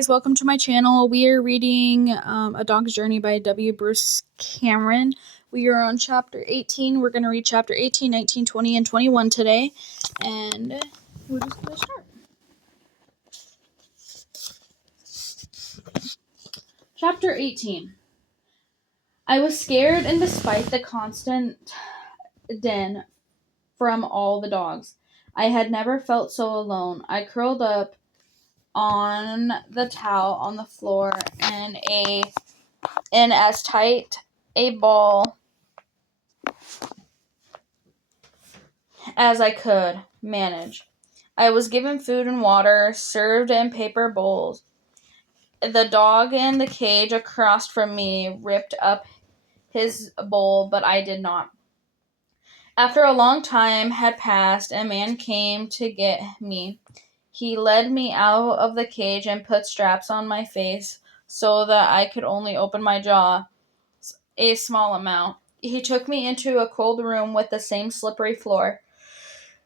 guys, welcome to my channel. We are reading A Dog's Journey by W. Bruce Cameron. We are on chapter 18. We're going to read chapter 18, 19, 20, and 21 today. And we're just going to start. Chapter 18. I was scared, and despite the constant din from all the dogs, I had never felt so alone. I curled up on the towel on the floor in as tight a ball as I could manage. I was given food and water, served in paper bowls. The dog in the cage across from me ripped up his bowl, but I did not. After a long time had passed, a man came to get me. He led me out of the cage and put straps on my face so that I could only open my jaw a small amount. He took me into a cold room with the same slippery floor.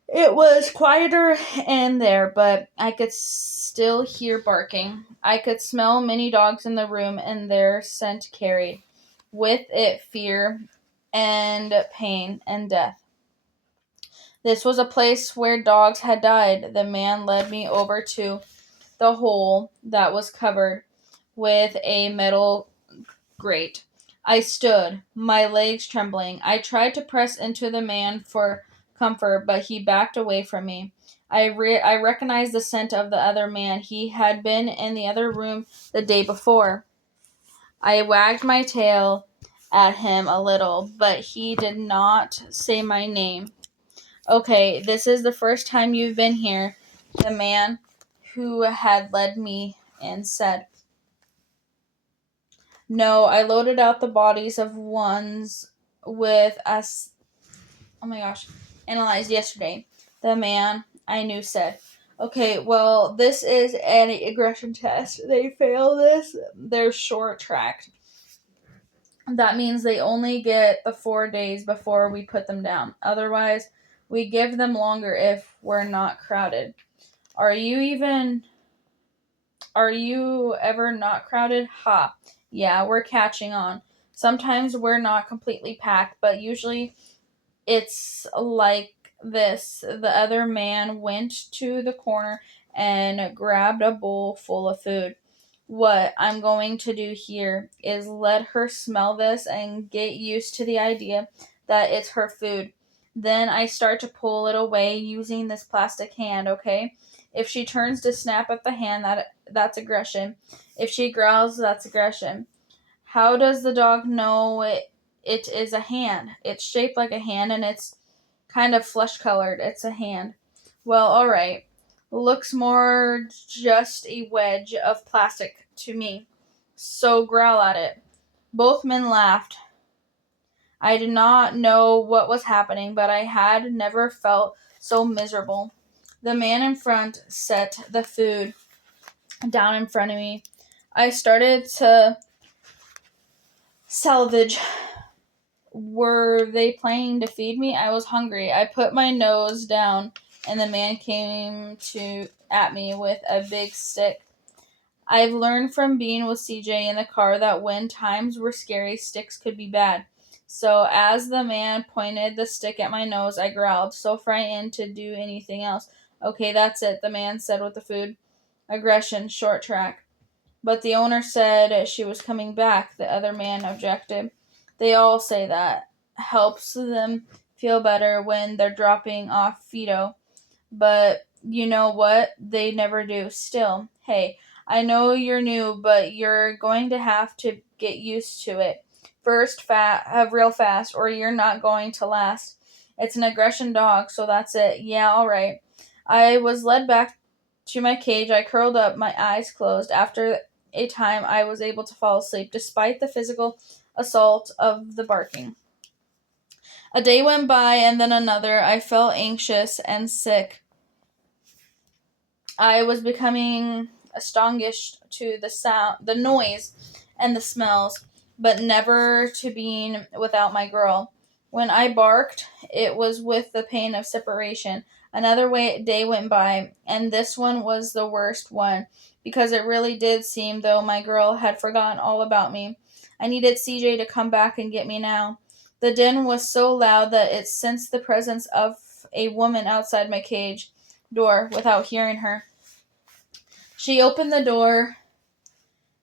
It was quieter in there, but I could still hear barking. I could smell many dogs in the room, and their scent carried with it fear and pain and death. This was a place where dogs had died. The man led me over to the hole that was covered with a metal grate. I stood, my legs trembling. I tried to press into the man for comfort, but he backed away from me. I recognized the scent of the other man. He had been in the other room the day before. I wagged my tail at him a little, but he did not say my name. Okay, this is the first time you've been here, the man who had led me in said. No, I loaded out the bodies of ones with us. Oh my gosh, analyzed yesterday. The man I knew said, okay, well, this is an aggression test. They fail this, they're short-tracked. That means they only get the 4 days before we put them down. Otherwise, we give them longer if we're not crowded. Are you ever not crowded? Ha. Yeah, we're catching on. Sometimes we're not completely packed, but usually it's like this. The other man went to the corner and grabbed a bowl full of food. What I'm going to do here is let her smell this and get used to the idea that it's her food. Then I start to pull it away using this plastic hand, okay? If she turns to snap at the hand, that's aggression. If she growls, that's aggression. How does the dog know it is a hand? It's shaped like a hand and it's kind of flesh colored. It's a hand. Well, alright. Looks more just a wedge of plastic to me. So growl at it. Both men laughed. I did not know what was happening, but I had never felt so miserable. The man in front set the food down in front of me. I started to salvage. Were they planning to feed me? I was hungry. I put my nose down, and the man came at me with a big stick. I've learned from being with CJ in the car that when times were scary, sticks could be bad. So as the man pointed the stick at my nose, I growled, so frightened to do anything else. Okay, that's it, the man said with the food. Aggression, short track. But the owner said she was coming back, the other man objected. They all say that. Helps them feel better when they're dropping off Fido. But you know what? They never do. Still, hey, I know you're new, but you're going to have to get used to it. First, real fast, or you're not going to last. It's an aggression dog, so that's it. Yeah, all right. I was led back to my cage. I curled up, my eyes closed. After a time, I was able to fall asleep, despite the physical assault of the barking. A day went by, and then another. I felt anxious and sick. I was becoming astonished to the sound, the noise, and the smells, but never to being without my girl. When I barked, it was with the pain of separation. Another day went by, and this one was the worst one. because it really did seem though my girl had forgotten all about me. I needed CJ to come back and get me now. The din was so loud that it sensed the presence of a woman outside my cage door without hearing her. She opened the door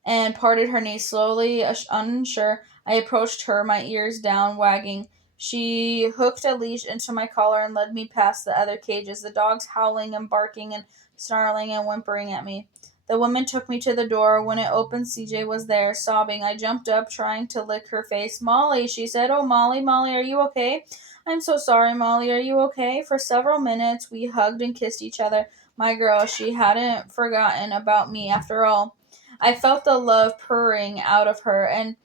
and parted her knees slowly, unsure. I approached her, my ears down, wagging. She hooked a leash into my collar and led me past the other cages, the dogs howling and barking and snarling and whimpering at me. The woman took me to the door. When it opened, CJ was there, sobbing. I jumped up, trying to lick her face. Molly, she said. Oh, Molly, Molly, are you okay? I'm so sorry, Molly. Are you okay? For several minutes, we hugged and kissed each other. My girl, she hadn't forgotten about me after all. I felt the love purring out of her, and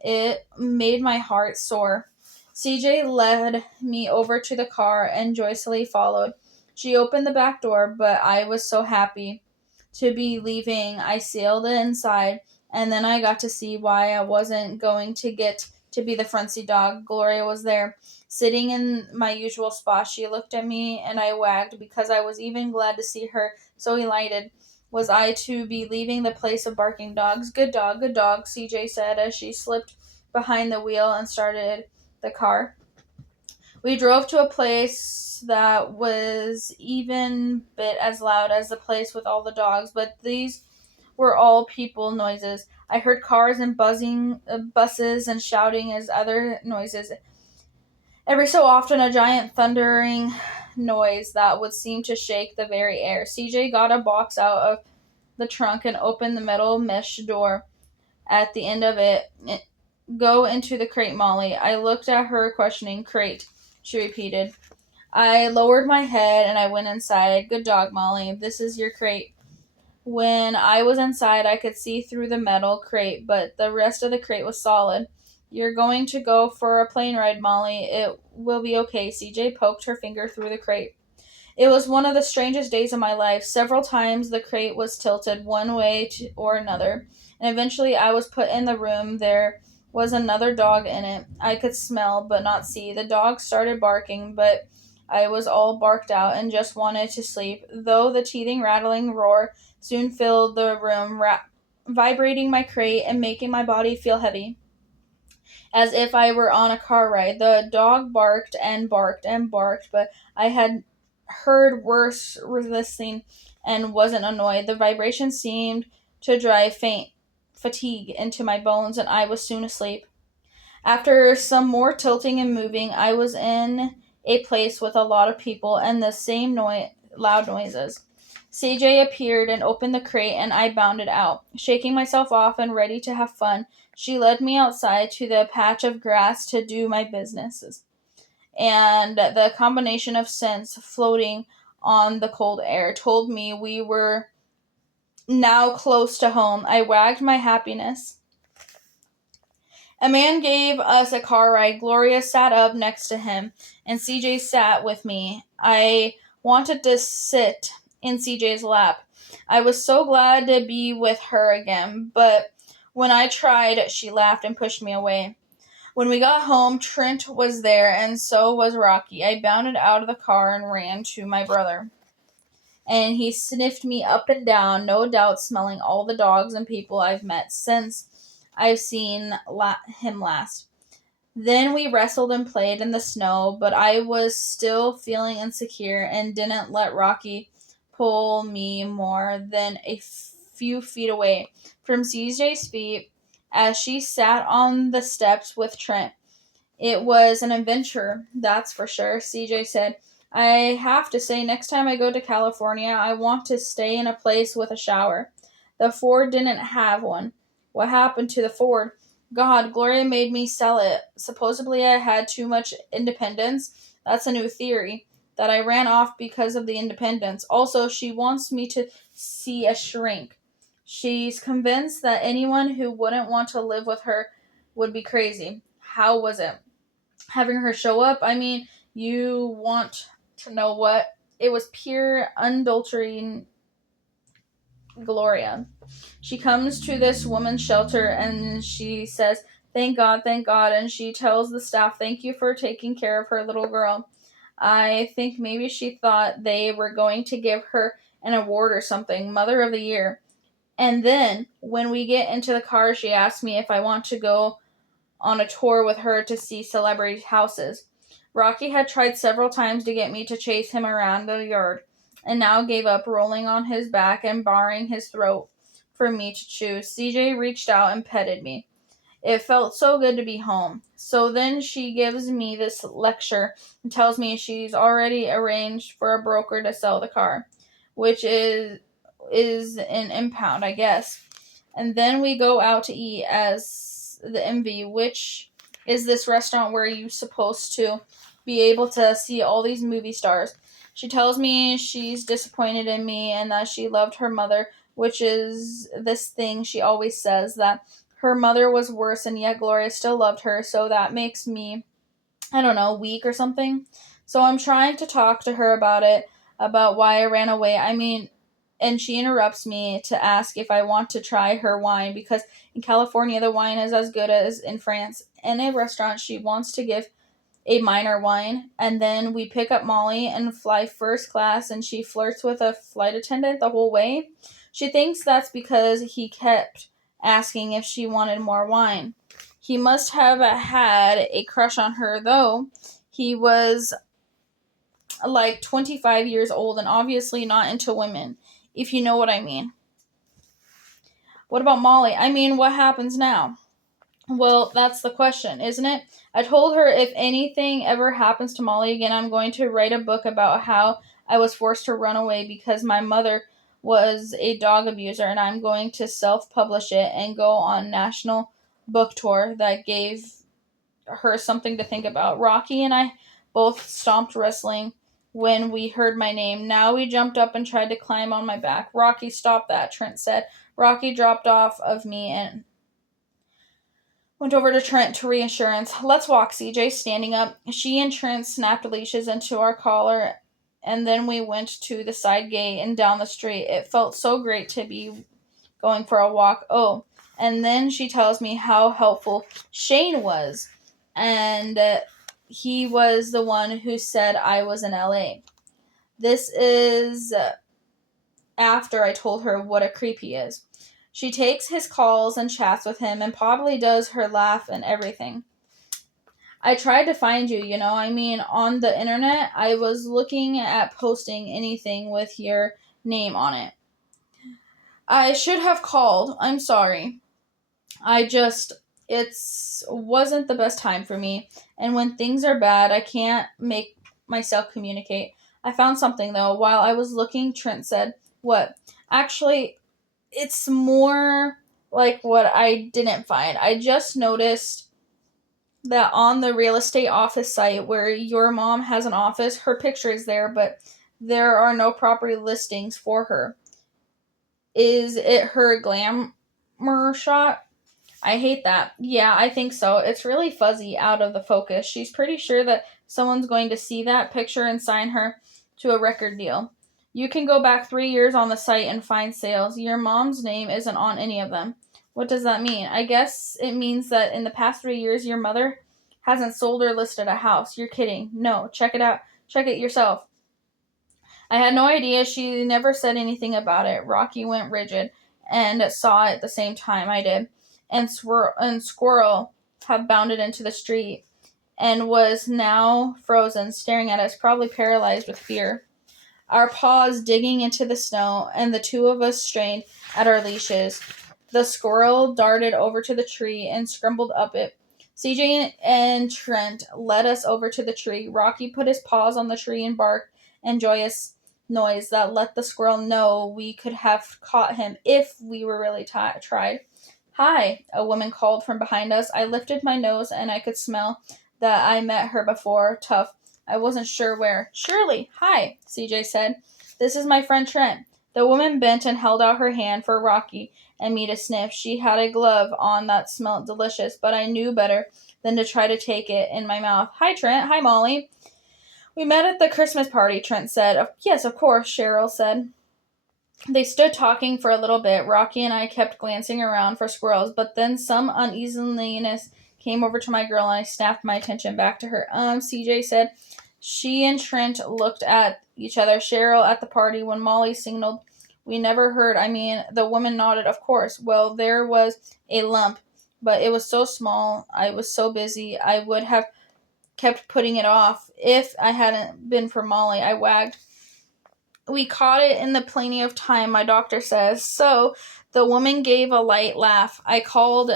it made my heart soar. CJ led me over to the car and joyously followed. She opened the back door, but I was so happy to be leaving. I sailed inside, and then I got to see why I wasn't going to get to be the front seat dog. Gloria was there, sitting in my usual spot. She looked at me, and I wagged because I was even glad to see her so elated. Was I to be leaving the place of barking dogs? Good dog, CJ said as she slipped behind the wheel and started the car. We drove to a place that was even bit as loud as the place with all the dogs, but these were all people noises. I heard cars and buzzing buses and shouting as other noises. Every so often, a giant thundering noise that would seem to shake the very air. CJ got a box out of the trunk and opened the metal mesh door at the end of it. Go into the crate, Molly. I looked at her questioning. Crate, she repeated. I lowered my head and I went inside. Good dog, Molly. This is your crate. When I was inside, I could see through the metal crate, but the rest of the crate was solid. You're going to go for a plane ride, Molly. It will be okay. CJ poked her finger through the crate. It was one of the strangest days of my life. Several times the crate was tilted one way or another, and eventually I was put in the room. There was another dog in it. I could smell but not see. The dog started barking, but I was all barked out and just wanted to sleep, though the teething, rattling roar soon filled the room, vibrating my crate and making my body feel heavy as if I were on a car ride. The dog barked and barked and barked, but I had heard worse resisting and wasn't annoyed. The vibration seemed to drive faint fatigue into my bones, and I was soon asleep. After some more tilting and moving, I was in a place with a lot of people and the same loud noises. CJ appeared and opened the crate, and I bounded out, shaking myself off and ready to have fun. She led me outside to the patch of grass to do my businesses, and the combination of scents floating on the cold air told me we were now close to home. I wagged my happiness. A man gave us a car ride. Gloria sat up next to him, and CJ sat with me. I wanted to sit in CJ's lap. I was so glad to be with her again, but when I tried, she laughed and pushed me away. When we got home, Trent was there, and so was Rocky. I bounded out of the car and ran to my brother, and he sniffed me up and down, no doubt smelling all the dogs and people I've met since I've seen him last. Then we wrestled and played in the snow, but I was still feeling insecure and didn't let Rocky pull me more than a few feet away from CJ's feet as she sat on the steps with Trent. It was an adventure, that's for sure, CJ said. I have to say, next time I go to California, I want to stay in a place with a shower. The Ford didn't have one. What happened to the Ford? God, Gloria made me sell it. Supposedly I had too much independence. That's a new theory. That I ran off because of the independence. Also, she wants me to see a shrink. She's convinced that anyone who wouldn't want to live with her would be crazy. How was it? Having her show up? I mean, you want to know what? It was pure, unadulterated Gloria. She comes to this woman's shelter and she says, thank God, and she tells the staff, thank you for taking care of her little girl. I think maybe she thought they were going to give her an award or something, Mother of the Year. And then when we get into the car, she asks me if I want to go on a tour with her to see celebrity houses. Rocky had tried several times to get me to chase him around the yard, and now gave up rolling on his back and baring his throat for me to choose. CJ reached out and petted me. It felt so good to be home. So then she gives me this lecture and tells me she's already arranged for a broker to sell the car, which is an impound, I guess. And then we go out to eat as the Envy, which is this restaurant where you're supposed to be able to see all these movie stars. She tells me she's disappointed in me and that she loved her mother, which is this thing she always says, that her mother was worse and yet Gloria still loved her, so that makes me, I don't know, weak or something. So I'm trying to talk to her about it, about why I ran away. And she interrupts me to ask if I want to try her wine because in California the wine is as good as in France. In a restaurant, she wants to give a minor wine, and then we pick up Molly and fly first class, and she flirts with a flight attendant the whole way. She thinks that's because he kept asking if she wanted more wine. He must have had a crush on her, though. He was like 25 years old and obviously not into women, if you know what I mean. What about Molly? I mean, what happens now? Well, that's the question, isn't it? I told her if anything ever happens to Molly again, I'm going to write a book about how I was forced to run away because my mother was a dog abuser, and I'm going to self-publish it and go on national book tour. That gave her something to think about. Rocky and I both stopped wrestling when we heard my name. Now we jumped up and tried to climb on my back. Rocky, stop that, Trent said. Rocky dropped off of me and went over to Trent to reassurance. Let's walk, CJ, standing up. She and Trent snapped leashes into our collar, and then we went to the side gate and down the street. It felt so great to be going for a walk. Oh, and then she tells me how helpful Shane was, and he was the one who said I was in LA. This is after I told her what a creep he is. She takes his calls and chats with him and probably does her laugh and everything. I tried to find you, on the internet. I was looking at posting anything with your name on it. I should have called. I'm sorry. It wasn't the best time for me. And when things are bad, I can't make myself communicate. I found something, though. While I was looking, Trent said, what? Actually, it's more like what I didn't find. I just noticed that on the real estate office site where your mom has an office, her picture is there, but there are no property listings for her. Is it her glamour shot? I hate that. Yeah, I think so. It's really fuzzy out of the focus. She's pretty sure that someone's going to see that picture and sign her to a record deal. You can go back 3 years on the site and find sales. Your mom's name isn't on any of them. What does that mean? I guess it means that in the past 3 years, your mother hasn't sold or listed a house. You're kidding. No, check it out. Check it yourself. I had no idea. She never said anything about it. Rocky went rigid and saw it at the same time I did. And Squirrel had bounded into the street and was now frozen, staring at us, probably paralyzed with fear. Our paws digging into the snow, and the two of us strained at our leashes. The squirrel darted over to the tree and scrambled up it. CJ and Trent led us over to the tree. Rocky put his paws on the tree and barked in joyous noise that let the squirrel know we could have caught him if we were really tried. Hi, a woman called from behind us. I lifted my nose and I could smell that I met her before. Tough. I wasn't sure where. Shirley, hi, CJ said. This is my friend Trent. The woman bent and held out her hand for Rocky and me to sniff. She had a glove on that smelled delicious, but I knew better than to try to take it in my mouth. Hi, Trent. Hi, Molly. We met at the Christmas party, Trent said. Yes, of course, Cheryl said. They stood talking for a little bit. Rocky and I kept glancing around for squirrels, but then some uneasiness came over to my girl and I snapped my attention back to her. CJ said. She and Trent looked at each other. Cheryl at the party when Molly signaled We never heard. The woman nodded. Of course. Well, there was a lump, but it was so small. I was so busy. I would have kept putting it off if I hadn't been for Molly. I wagged. We caught it in the plenty of time, my doctor says. So the woman gave a light laugh. I called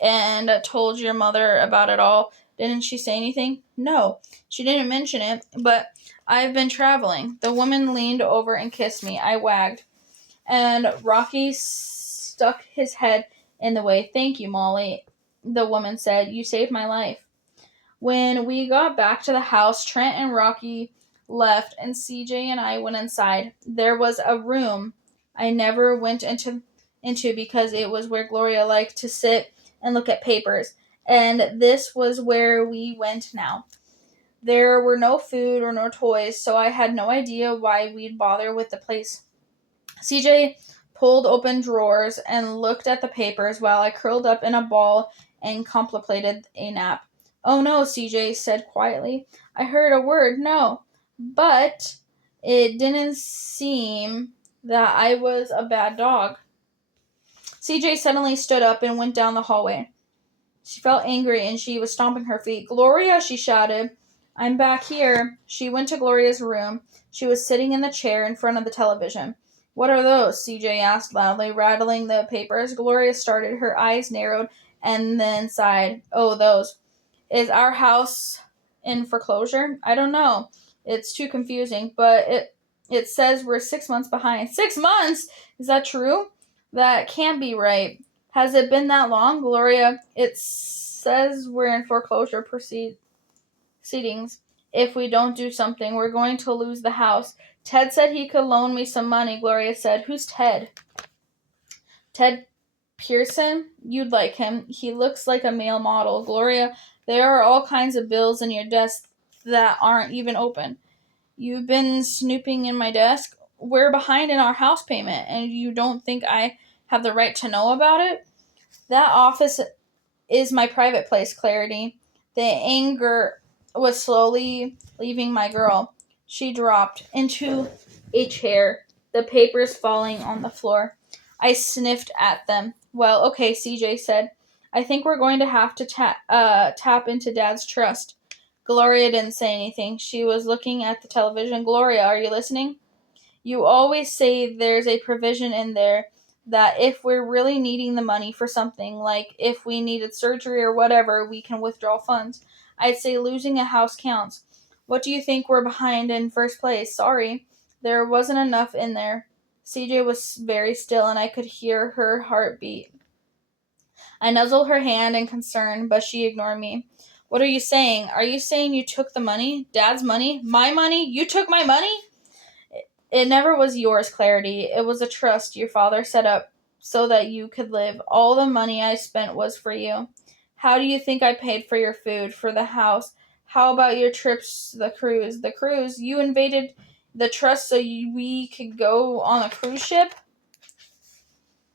and told your mother about it all. Didn't she say anything? No, she didn't mention it, but I've been traveling. The woman leaned over and kissed me. I wagged, and Rocky stuck his head in the way. Thank you, Molly, the woman said. You saved my life. When we got back to the house, Trent and Rocky left, and CJ and I went inside. There was a room I never went into because it was where Gloria liked to sit and look at papers, and this was where we went now. There were no food or no toys, so I had no idea why we'd bother with the place. CJ pulled open drawers and looked at the papers while I curled up in a ball and contemplated a nap. Oh no, CJ said quietly. I heard a word, no. But it didn't seem that I was a bad dog. CJ suddenly stood up and went down the hallway. She felt angry and she was stomping her feet. Gloria, she shouted. I'm back here. She went to Gloria's room. She was sitting in the chair in front of the television. What are those? CJ asked loudly, rattling the papers. Gloria started. Her eyes narrowed and then sighed. Oh, those. Is our house in foreclosure? I don't know. It's too confusing, but it says we're 6 months behind. 6 months? Is that true? That can't be right. Has it been that long, Gloria? It says we're in foreclosure proceedings. If we don't do something, we're going to lose the house. Ted said he could loan me some money, Gloria said. Who's Ted? Ted Pearson? You'd like him. He looks like a male model. Gloria, there are all kinds of bills in your desk that aren't even open. You've been snooping in my desk? We're behind in our house payment, and you don't think I have the right to know about it? That office is my private place, Clarity. The anger was slowly leaving my girl. She dropped into a chair, the papers falling on the floor. I sniffed at them. Well, okay, CJ said. I think we're going to have to tap into Dad's trust. Gloria didn't say anything. She was looking at the television. Gloria, are you listening? You always say there's a provision in there that if we're really needing the money for something, like if we needed surgery or whatever, we can withdraw funds. I'd say losing a house counts. What do you think we're behind in first place? Sorry, there wasn't enough in there. CJ was very still and I could hear her heartbeat. I nuzzled her hand in concern, but she ignored me. What are you saying? Are you saying you took the money? Dad's money? My money? You took my money? It never was yours, Clarity. It was a trust your father set up so that you could live. All the money I spent was for you. How do you think I paid for your food, for the house? How about your trips, the cruise? The cruise? You invaded the trust so we could go on a cruise ship?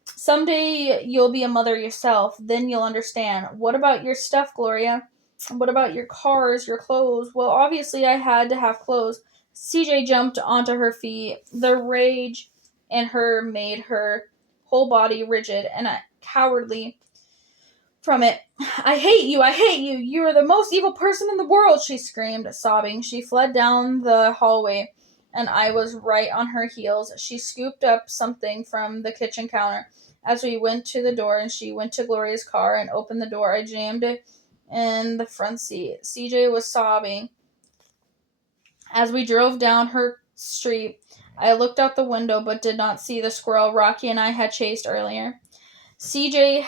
Someday you'll be a mother yourself. Then you'll understand. What about your stuff, Gloria? What about your cars, your clothes? Well, obviously I had to have clothes. CJ jumped onto her feet. The rage in her made her whole body rigid and cowardly from it. I hate you! I hate you! You are the most evil person in the world! She screamed, sobbing. She fled down the hallway, and I was right on her heels. She scooped up something from the kitchen counter as we went to the door, and she went to Gloria's car and opened the door. I jammed it in the front seat. CJ was sobbing. As we drove down her street, I looked out the window but did not see the squirrel Rocky and I had chased earlier. CJ's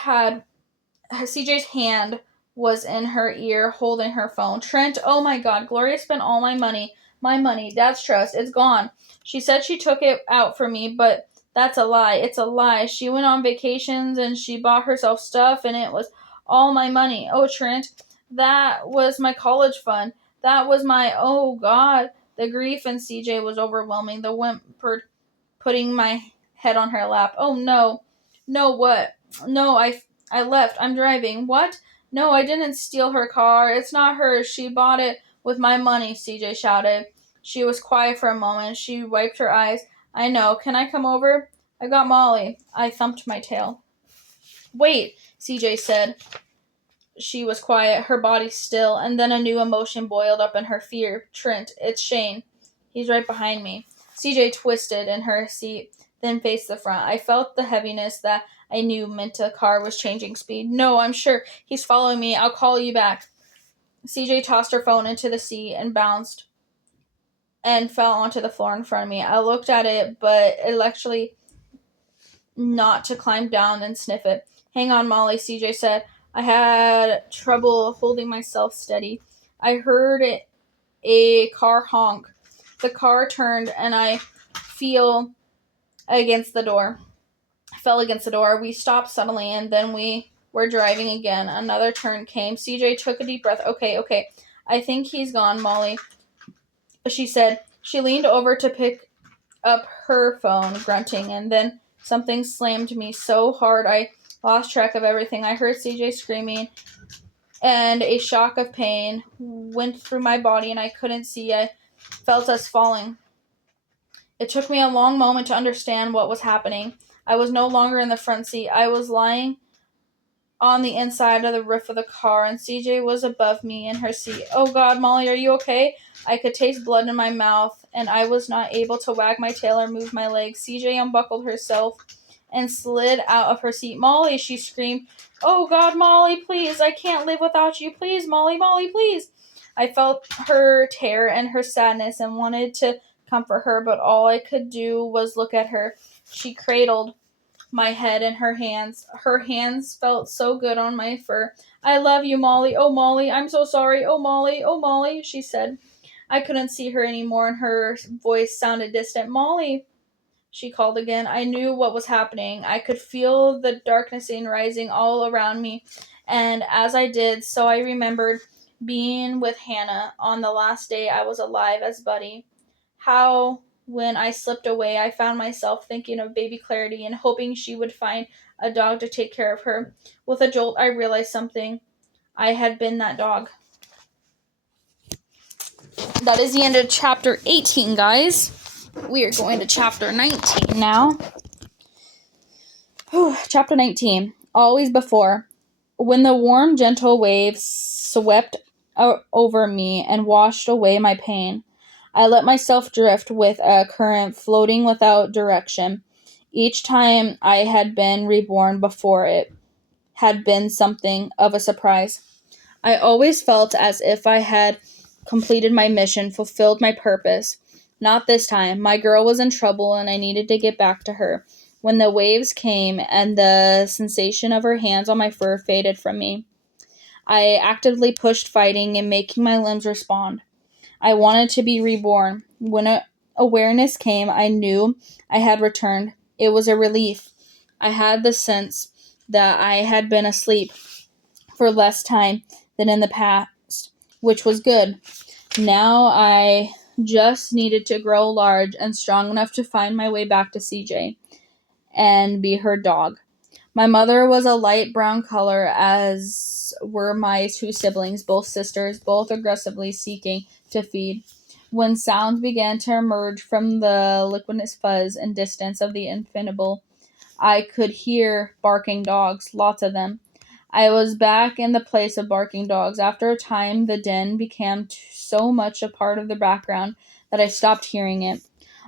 hand was in her ear, holding her phone. Trent, oh my God, Gloria spent all my money. My money, Dad's trust, it's gone. She said she took it out for me, but that's a lie. It's a lie. She went on vacations and she bought herself stuff and it was all my money. Oh, Trent, that was my college fund. That was my, oh God. The grief in CJ was overwhelming. The whimpered, putting my head on her lap. Oh no. No, what? No, I left. I'm driving. What? No, I didn't steal her car. It's not hers. She bought it with my money, CJ shouted. She was quiet for a moment. She wiped her eyes. I know. Can I come over? I got Molly. I thumped my tail. Wait, CJ said. She was quiet, her body still, and then a new emotion boiled up in her fear. Trent, it's Shane. He's right behind me. CJ twisted in her seat, then faced the front. I felt the heaviness that I knew meant the car was changing speed. No, I'm sure. He's following me. I'll call you back. CJ tossed her phone into the seat and bounced and fell onto the floor in front of me. I looked at it, but electually not to climb down and sniff it. Hang on, Molly, CJ said. I had trouble holding myself steady. I heard a car honk. The car turned and I fell against the door. We stopped suddenly and then we were driving again. Another turn came. CJ took a deep breath. Okay. I think he's gone, Molly, she said. She leaned over to pick up her phone, grunting, and then something slammed me so hard I lost track of everything. I heard CJ screaming, and a shock of pain went through my body, and I couldn't see. I felt us falling. It took me a long moment to understand what was happening. I was no longer in the front seat. I was lying on the inside of the roof of the car, and CJ was above me in her seat. Oh God, Molly, are you okay? I could taste blood in my mouth, and I was not able to wag my tail or move my legs. CJ unbuckled herself and slid out of her seat. Molly, she screamed. Oh God, Molly, please, I can't live without you. Please, Molly, please. I felt her terror and her sadness and wanted to comfort her, but all I could do was look at her. She cradled my head in her hands. Her hands felt so good on my fur. I love you, Molly. Oh, Molly, I'm so sorry. Oh, Molly, she said. I couldn't see her anymore, and her voice sounded distant. Molly, she called again. I knew what was happening. I could feel the darkness rising all around me, and as I did so, I remembered being with Hannah on the last day I was alive as Buddy. How, when I slipped away, I found myself thinking of baby Clarity and hoping she would find a dog to take care of her. With a jolt, I realized something. I had been that dog. That is the end of chapter 18, guys. We are going to chapter 19 now. Chapter 19. Always before. When the warm, gentle waves swept over me and washed away my pain, I let myself drift with a current, floating without direction. Each time I had been reborn before, it had been something of a surprise. I always felt as if I had completed my mission, fulfilled my purpose. Not this time. My girl was in trouble and I needed to get back to her. When the waves came and the sensation of her hands on my fur faded from me, I actively pushed, fighting and making my limbs respond. I wanted to be reborn. When awareness came, I knew I had returned. It was a relief. I had the sense that I had been asleep for less time than in the past, which was good. Now I just needed to grow large and strong enough to find my way back to CJ and be her dog. My mother was a light brown color, as were my two siblings, both sisters, both aggressively seeking to feed. When sounds began to emerge from the liquidous fuzz and distance of the infinable, I could hear barking dogs, lots of them. I was back in the place of barking dogs. After a time, the din became so much a part of the background that I stopped hearing it.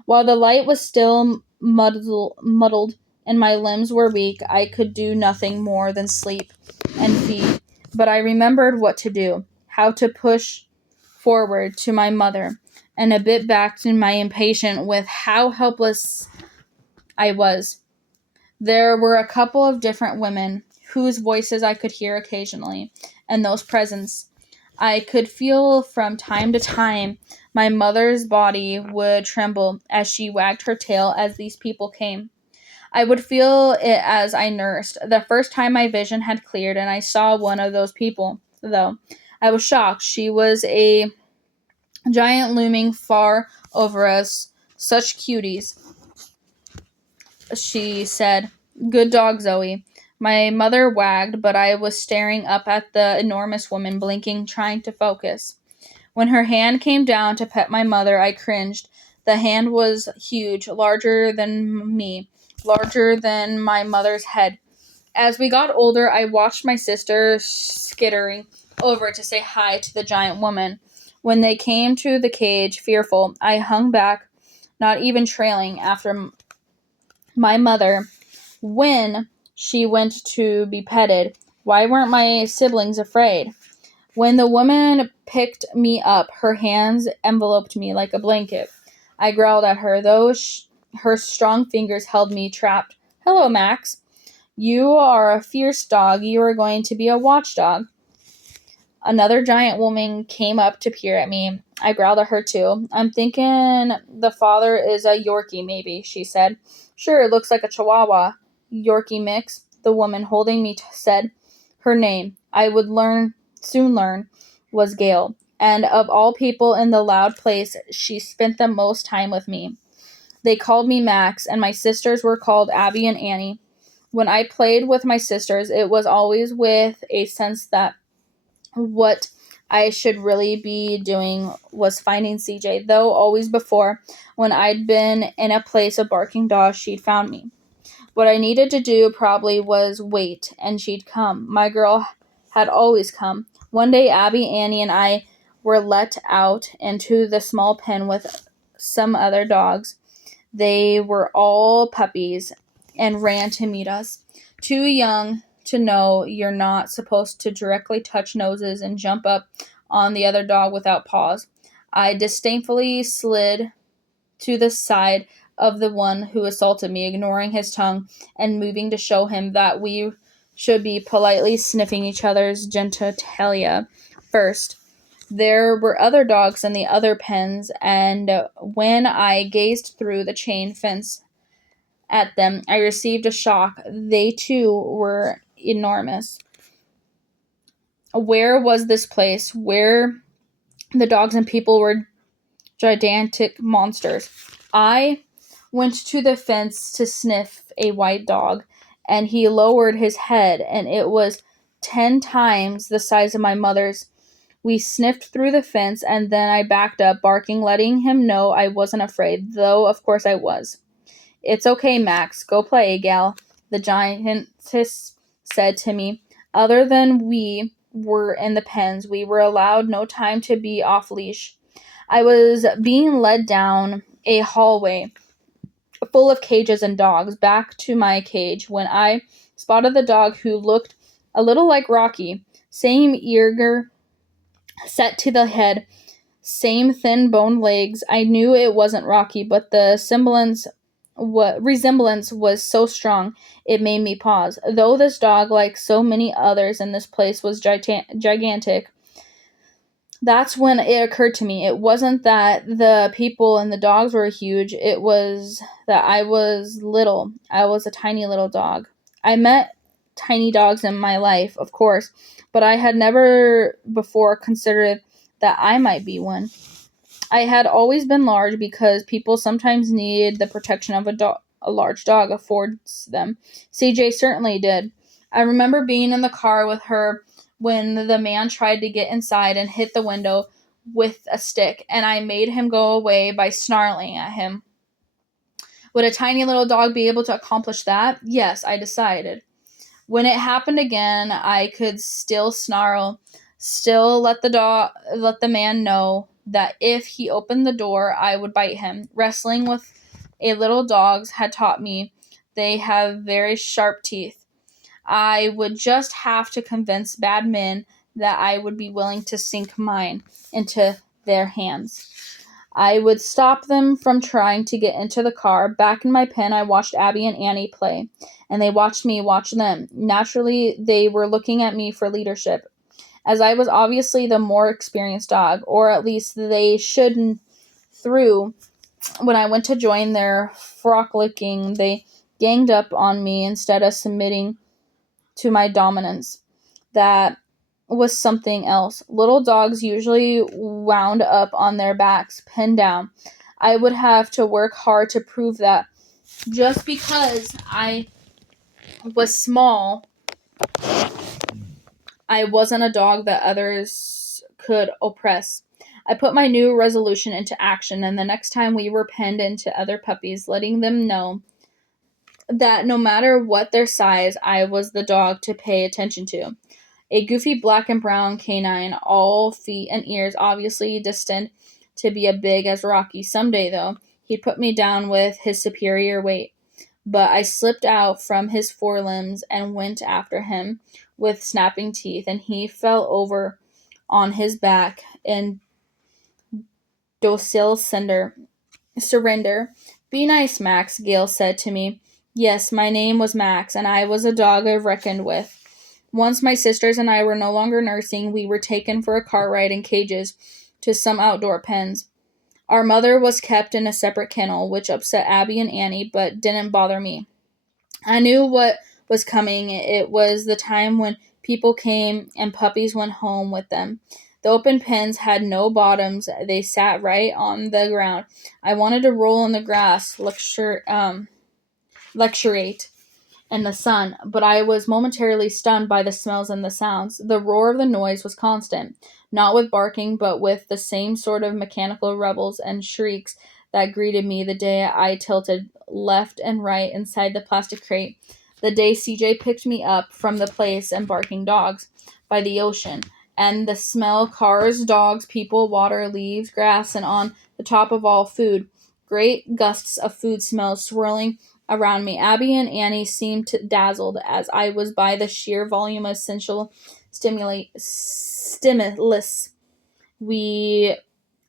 While the light was still muddled and my limbs were weak, I could do nothing more than sleep and feed. But I remembered what to do, how to push forward to my mother, and a bit back to my impatient with how helpless I was. There were a couple of different women whose voices I could hear occasionally, and those presents I could feel from time to time. My mother's body would tremble as she wagged her tail as these people came. I would feel it as I nursed. The first time my vision had cleared and I saw one of those people, though, I was shocked. She was a giant looming far over us. Such cuties, she said. Good dog, Zoe. My mother wagged, but I was staring up at the enormous woman, blinking, trying to focus. When her hand came down to pet my mother, I cringed. The hand was huge, larger than me, larger than my mother's head. As we got older, I watched my sister skittering over to say hi to the giant woman. When they came to the cage, fearful, I hung back, not even trailing after my mother. When she went to be petted, why weren't my siblings afraid? When the woman picked me up, her hands enveloped me like a blanket. I growled at her, though her strong fingers held me trapped. Hello, Max. You are a fierce dog. You are going to be a watchdog. Another giant woman came up to peer at me. I growled at her too. I'm thinking the father is a Yorkie, maybe, she said. Sure, it looks like a Chihuahua. Yorkie mix, the woman holding me said. Her name, I would soon learn, was Gail. And of all people in the loud place, she spent the most time with me. They called me Max, and my sisters were called Abby and Annie. When I played with my sisters, it was always with a sense that what I should really be doing was finding CJ, though always before, when I'd been in a place of barking dogs, she'd found me. What I needed to do probably was wait, and she'd come. My girl had always come. One day, Abby, Annie, and I were let out into the small pen with some other dogs. They were all puppies and ran to meet us. Too young to know you're not supposed to directly touch noses and jump up on the other dog without pause. I disdainfully slid to the side of the one who assaulted me, ignoring his tongue and moving to show him that we should be politely sniffing each other's genitalia first. There were other dogs in the other pens, and when I gazed through the chain fence at them, I received a shock. They too were enormous. Where was this place where the dogs and people were gigantic monsters? I went to the fence to sniff a white dog, and he lowered his head, and it was 10 times the size of my mother's. We sniffed through the fence, and then I backed up, barking, letting him know I wasn't afraid, though of course I was. It's okay, Max. Go play, gal, the giantess said to me. Other than we were in the pens, we were allowed no time to be off leash. I was being led down a hallway full of cages and dogs back to my cage when I spotted the dog who looked a little like Rocky. Same eager set to the head, same thin boned legs. I knew it wasn't Rocky, but the resemblance was so strong it made me pause. Though this dog, like so many others in this place, was gigantic, that's when it occurred to me. It wasn't that the people and the dogs were huge, it was that I was little. I was a tiny little dog. I met tiny dogs in my life, of course, but I had never before considered that I might be one. I had always been large because people sometimes need the protection of a large dog affords them. CJ certainly did. I remember being in the car with her when the man tried to get inside and hit the window with a stick, and I made him go away by snarling at him. Would a tiny little dog be able to accomplish that? Yes, I decided. When it happened again, I could still snarl, still let the man know that if he opened the door, I would bite him. Wrestling with a little dogs had taught me they have very sharp teeth. I would just have to convince bad men that I would be willing to sink mine into their hands. I would stop them from trying to get into the car. Back in my pen, I watched Abby and Annie play, and they watched me watch them. Naturally, they were looking at me for leadership, as I was obviously the more experienced dog, or at least they shouldn't through. When I went to join their frolicking, they ganged up on me instead of submitting to my dominance. That was something else. Little dogs usually wound up on their backs, pinned down. I would have to work hard to prove that. Just because I was small, I wasn't a dog that others could oppress. I put my new resolution into action, and the next time we were penned into other puppies, letting them know that no matter what their size, I was the dog to pay attention to. A goofy black and brown canine, all feet and ears, obviously destined to be as big as Rocky. Someday, though, he'd put me down with his superior weight. But I slipped out from his forelimbs and went after him with snapping teeth, and he fell over on his back in docile surrender. Be nice, Max, Gail said to me. Yes, my name was Max, and I was a dog I reckoned with. Once my sisters and I were no longer nursing, we were taken for a car ride in cages to some outdoor pens. Our mother was kept in a separate kennel, which upset Abby and Annie, but didn't bother me. I knew what was coming. It was the time when people came and puppies went home with them. The open pens had no bottoms. They sat right on the ground. I wanted to roll in the grass, luxuriate in the sun, but I was momentarily stunned by the smells and the sounds. The roar of the noise was constant, not with barking, but with the same sort of mechanical rubbles and shrieks that greeted me the day I tilted left and right inside the plastic crate, the day CJ picked me up from the place and barking dogs by the ocean, and the smell cars, dogs, people, water, leaves, grass, and on the top of all food. Great gusts of food smells swirling around me. Abby and Annie seemed dazzled as I was by the sheer volume of sensual stimulus. We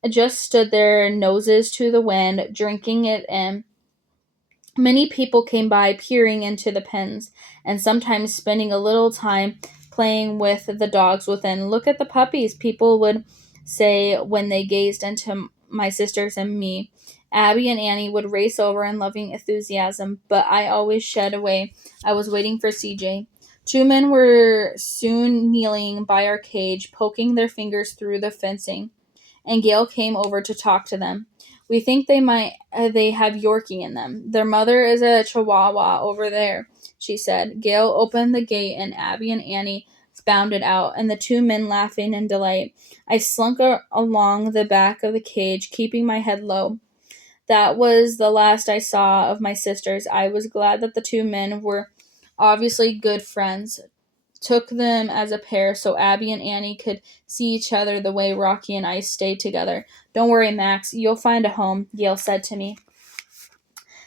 just stood there, noses to the wind, drinking it in. Many people came by, peering into the pens, and sometimes spending a little time playing with the dogs within. Look at the puppies, people would say when they gazed into my sisters and me. Abby and Annie would race over in loving enthusiasm, but I always shed away. I was waiting for CJ. Two men were soon kneeling by our cage, poking their fingers through the fencing, and Gail came over to talk to them. We think they have Yorkie in them. Their mother is a Chihuahua over there, she said. Gail opened the gate and Abby and Annie bounded out, and the two men laughing in delight. I slunk along the back of the cage, keeping my head low. That was the last I saw of my sisters. I was glad that the two men were obviously good friends, took them as a pair so Abby and Annie could see each other the way Rocky and I stayed together. Don't worry, Max, you'll find a home, Gail said to me.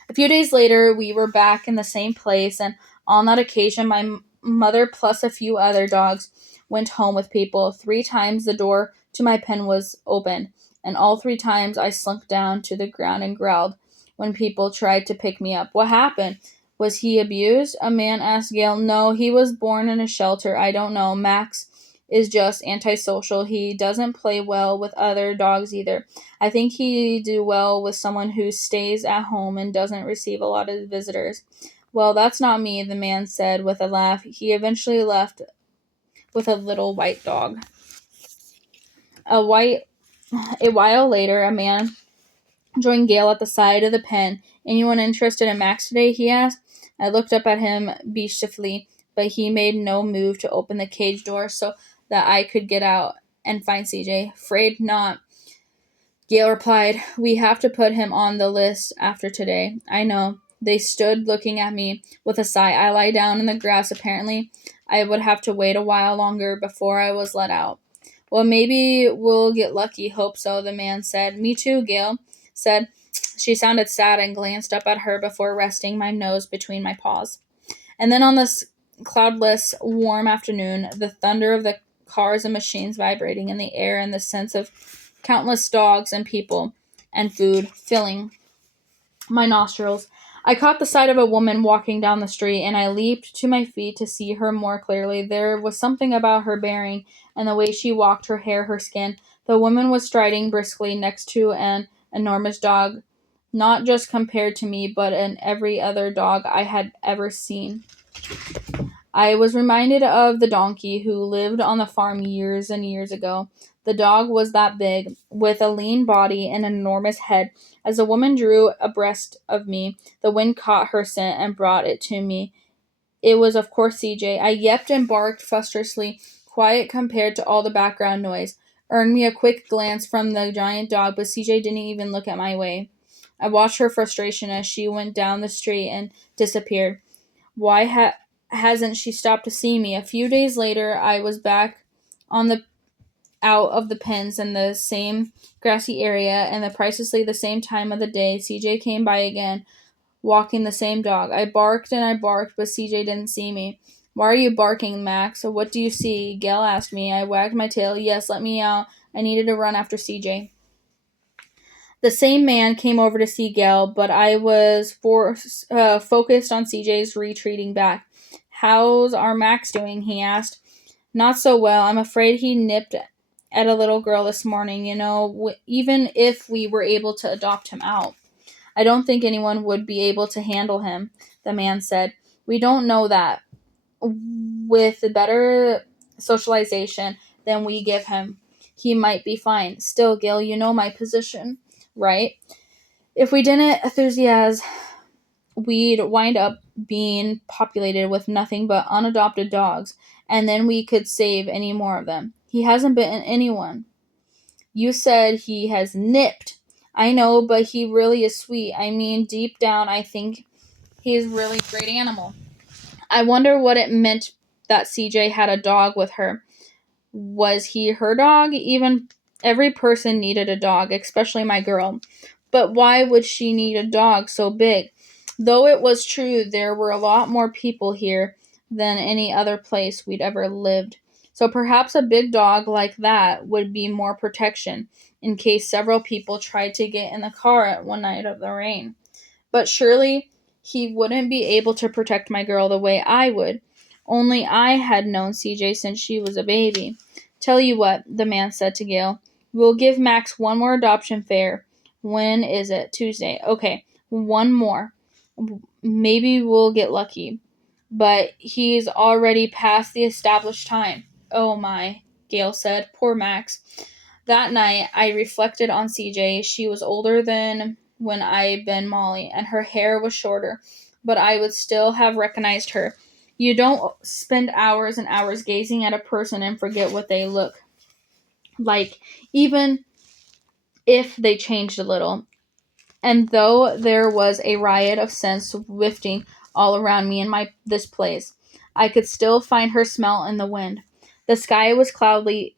A few days later, we were back in the same place, and on that occasion, my mother plus a few other dogs went home with people. 3 times the door to my pen was opened, and all 3 times I slunk down to the ground and growled when people tried to pick me up. What happened? Was he abused? A man asked Gail. No, he was born in a shelter. I don't know. Max is just antisocial. He doesn't play well with other dogs either. I think he'd do well with someone who stays at home and doesn't receive a lot of visitors. Well, that's not me, the man said with a laugh. He eventually left with a little white dog. A while later, a man joined Gail at the side of the pen. Anyone interested in Max today? He asked. I looked up at him beastly, but he made no move to open the cage door so that I could get out and find CJ. Afraid not, Gail replied. We have to put him on the list after today. I know. They stood looking at me with a sigh. I lay down in the grass. Apparently, I would have to wait a while longer before I was let out. Well, maybe we'll get lucky. Hope so, the man said. Me too, Gail said. She sounded sad and glanced up at her before resting my nose between my paws. And then on this cloudless, warm afternoon, the thunder of the cars and machines vibrating in the air and the sense of countless dogs and people and food filling my nostrils. I caught the sight of a woman walking down the street, and I leaped to my feet to see her more clearly. There was something about her bearing and the way she walked, her hair, her skin. The woman was striding briskly next to an enormous dog, not just compared to me, but in every other dog I had ever seen. I was reminded of the donkey who lived on the farm years and years ago. The dog was that big, with a lean body and an enormous head. As the woman drew abreast of me, the wind caught her scent and brought it to me. It was, of course, CJ. I yelped and barked frustratiously, quiet compared to all the background noise. Earned me a quick glance from the giant dog, but CJ didn't even look at my way. I watched her frustration as she went down the street and disappeared. Why hasn't she stopped to see me? A few days later, I was back on the out of the pens in the same grassy area and the precisely the same time of the day. CJ came by again, walking the same dog. I barked and I barked, but CJ didn't see me. Why are you barking, Max? What do you see? Gail asked me. I wagged my tail. Yes, let me out. I needed to run after CJ. The same man came over to see Gail, but I was focused on CJ's retreating back. How's our Max doing? He asked. Not so well. I'm afraid he nipped at a little girl this morning. Even if we were able to adopt him out, I don't think anyone would be able to handle him, the man said. We don't know that. With better socialization than we give him, he might be fine. Still, Gil, you know my position, right? If we didn't enthusiasm, we'd wind up being populated with nothing but unadopted dogs, and then we could save any more of them. He hasn't bitten anyone. You said he has nipped. I know, but he really is sweet. I mean, deep down, I think he's really a great animal. I wonder what it meant that CJ had a dog with her. Was he her dog? Even every person needed a dog, especially my girl. But why would she need a dog so big? Though it was true there were a lot more people here than any other place we'd ever lived. So perhaps a big dog like that would be more protection in case several people tried to get in the car at one night of the rain. But surely he wouldn't be able to protect my girl the way I would. Only I had known CJ since she was a baby. Tell you what, the man said to Gail. We'll give Max one more adoption fair. When is it? Tuesday. Okay, one more. Maybe we'll get lucky. But he's already past the established time. Oh my, Gail said. Poor Max. That night, I reflected on CJ. She was older than when I'd been Molly, and her hair was shorter, but I would still have recognized her. You don't spend hours and hours gazing at a person and forget what they look like, even if they changed a little. And though there was a riot of scents wafting all around me in this place, I could still find her smell in the wind. The sky was cloudy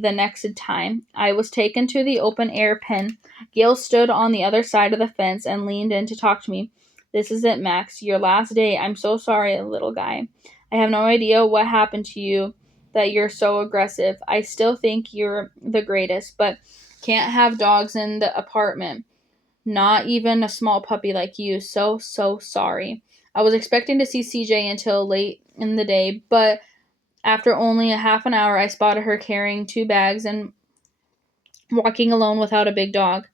the next time. I was taken to the open air pen. Gail stood on the other side of the fence and leaned in to talk to me. This is it, Max. Your last day. I'm so sorry, little guy. I have no idea what happened to you that you're so aggressive. I still think you're the greatest, but can't have dogs in the apartment. Not even a small puppy like you. So sorry. I was expecting to see CJ until late in the day, but after only a half an hour, I spotted her carrying 2 bags and walking alone without a big dog.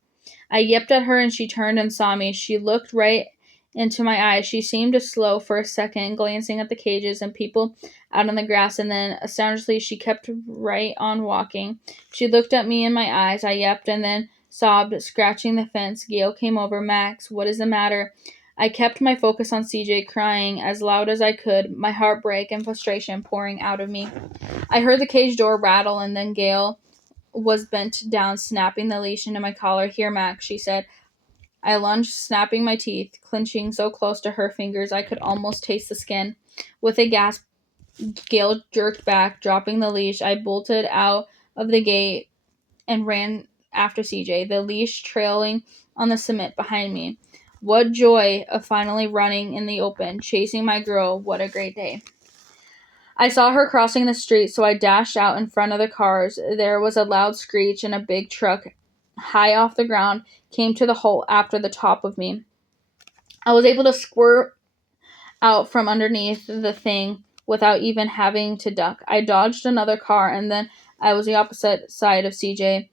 I yipped at her and she turned and saw me. She looked right into my eyes. She seemed to slow for a second, glancing at the cages and people out on the grass, and then, astoundingly, she kept right on walking. She looked at me in my eyes. I yelped and then sobbed, scratching the fence. Gail came over. Max, what is the matter? I kept my focus on CJ, crying as loud as I could, my heartbreak and frustration pouring out of me. I heard the cage door rattle, and then Gail was bent down, snapping the leash into my collar. Here, Max, she said. I lunged, snapping my teeth, clenching so close to her fingers I could almost taste the skin. With a gasp, Gail jerked back, dropping the leash. I bolted out of the gate and ran after CJ, the leash trailing on the cement behind me. What joy of finally running in the open, chasing my girl. What a great day. I saw her crossing the street, so I dashed out in front of the cars. There was a loud screech, and a big truck, high off the ground, came to the halt after the top of me. I was able to squirt out from underneath the thing without even having to duck. I dodged another car, and then I was the opposite side of CJ.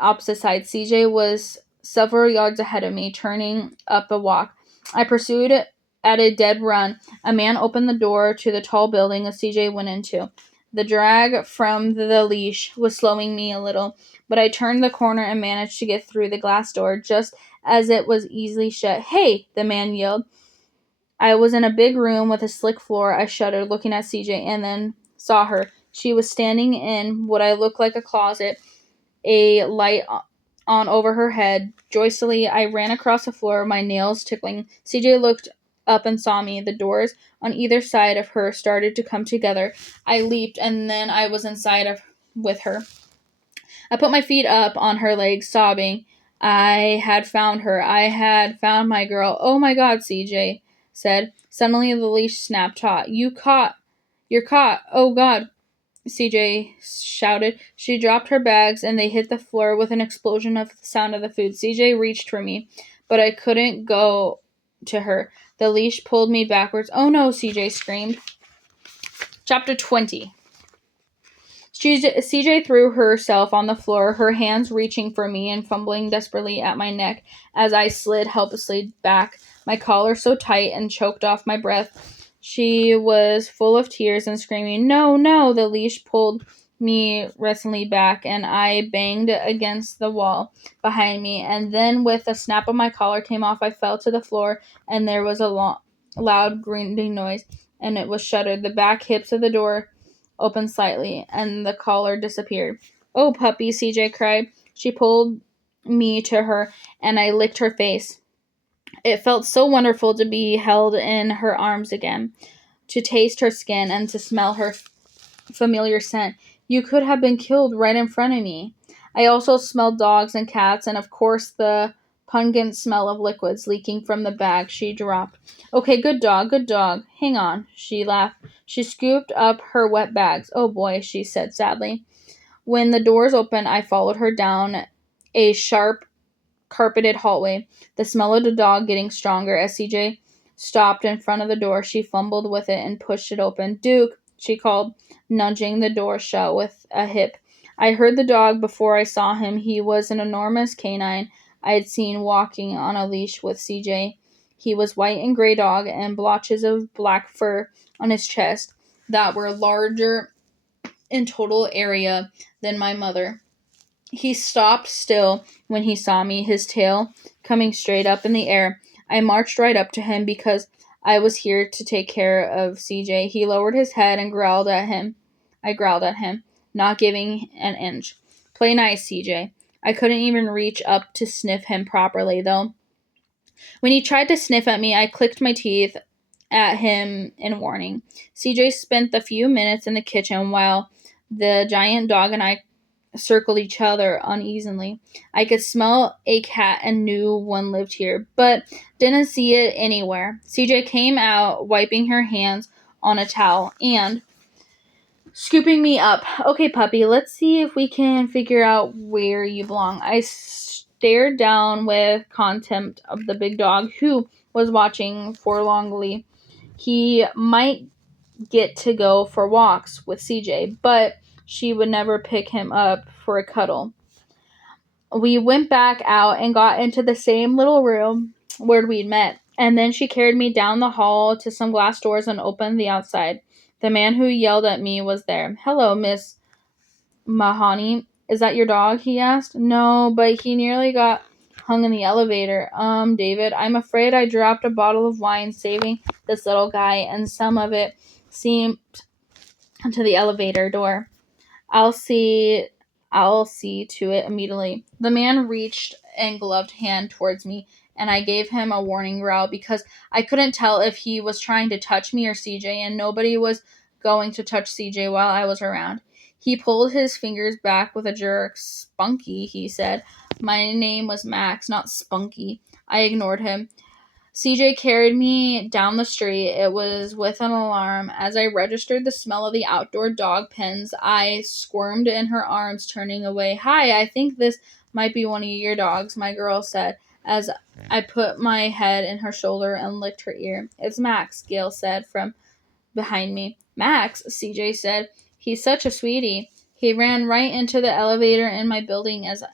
CJ was several yards ahead of me, turning up a walk. I pursued at a dead run. A man opened the door to the tall building that CJ went into. The drag from the leash was slowing me a little, but I turned the corner and managed to get through the glass door just as it was easily shut. Hey, the man yelled. I was in a big room with a slick floor. I shuddered, looking at CJ, and then saw her. She was standing in what I looked like a closet, a light on over her head. Joyfully, I ran across the floor, my nails tickling. CJ looked up and saw me. The doors on either side of her started to come together. I leaped, and then I was inside of with her. I put my feet up on her legs, sobbing. I had found her. I had found my girl. Oh my God, CJ said. Suddenly the leash snapped taut. You're caught. Oh God, CJ shouted. She dropped her bags and they hit the floor with an explosion of the sound of the food. CJ reached for me, but I couldn't go to her. The leash pulled me backwards. Oh no, CJ screamed. Chapter 20. CJ threw herself on the floor, her hands reaching for me and fumbling desperately at my neck as I slid helplessly back, my collar so tight and choked off my breath. She was full of tears and screaming, "No, no!" The leash pulled me wrestlingly back, and I banged against the wall behind me. And then, with a snap of my collar came off, I fell to the floor, and there was a loud grinding noise, and it was shuttered. The back hips of the door opened slightly, and the collar disappeared. "Oh, puppy," CJ cried. She pulled me to her, and I licked her face. It felt so wonderful to be held in her arms again, to taste her skin, and to smell her familiar scent. You could have been killed right in front of me. I also smelled dogs and cats, and of course the pungent smell of liquids leaking from the bag she dropped. "Okay, good dog, good dog. Hang on," she laughed. She scooped up her wet bags. "Oh boy," she said sadly. When the doors opened, I followed her down a sharp, carpeted hallway, the smell of the dog getting stronger. As CJ stopped in front of the door, she fumbled with it and pushed it open. "Duke," she called, nudging the door shut with a hip. I heard the dog before I saw him. He was an enormous canine I had seen walking on a leash with CJ. He was white and gray dog, and blotches of black fur on his chest that were larger in total area than my mother. He stopped still when he saw me, his tail coming straight up in the air. I marched right up to him because I was here to take care of CJ. He lowered his head and growled at him. I growled at him, not giving an inch. "Play nice, CJ." I couldn't even reach up to sniff him properly, though. When he tried to sniff at me, I clicked my teeth at him in warning. CJ spent the few minutes in the kitchen while the giant dog and I circled each other uneasily. I could smell a cat and knew one lived here, but didn't see it anywhere. CJ came out, wiping her hands on a towel and scooping me up. "Okay, puppy, let's see if we can figure out where you belong." I stared down with contempt of the big dog, who was watching forlornly. He might get to go for walks with CJ, but she would never pick him up for a cuddle. We went back out and got into the same little room where we'd met, and then she carried me down the hall to some glass doors and opened the outside. The man who yelled at me was there. "Hello, Miss Mahoney. Is that your dog?" he asked. "No, but he nearly got hung in the elevator. David, I'm afraid I dropped a bottle of wine saving this little guy, and some of it seeped to the elevator door. I'll see to it immediately." The man reached a gloved hand towards me, and I gave him a warning growl because I couldn't tell if he was trying to touch me or CJ, and nobody was going to touch CJ while I was around. He pulled his fingers back with a jerk. "Spunky," he said. My name was Max, not Spunky. I ignored him. CJ carried me down the street. It was with an alarm. As I registered the smell of the outdoor dog pens, I squirmed in her arms, turning away. "Hi, I think this might be one of your dogs," my girl said, as I put my head in her shoulder and licked her ear. "It's Max," Gail said from behind me. "Max," CJ said. "He's such a sweetie. He ran right into the elevator in my building as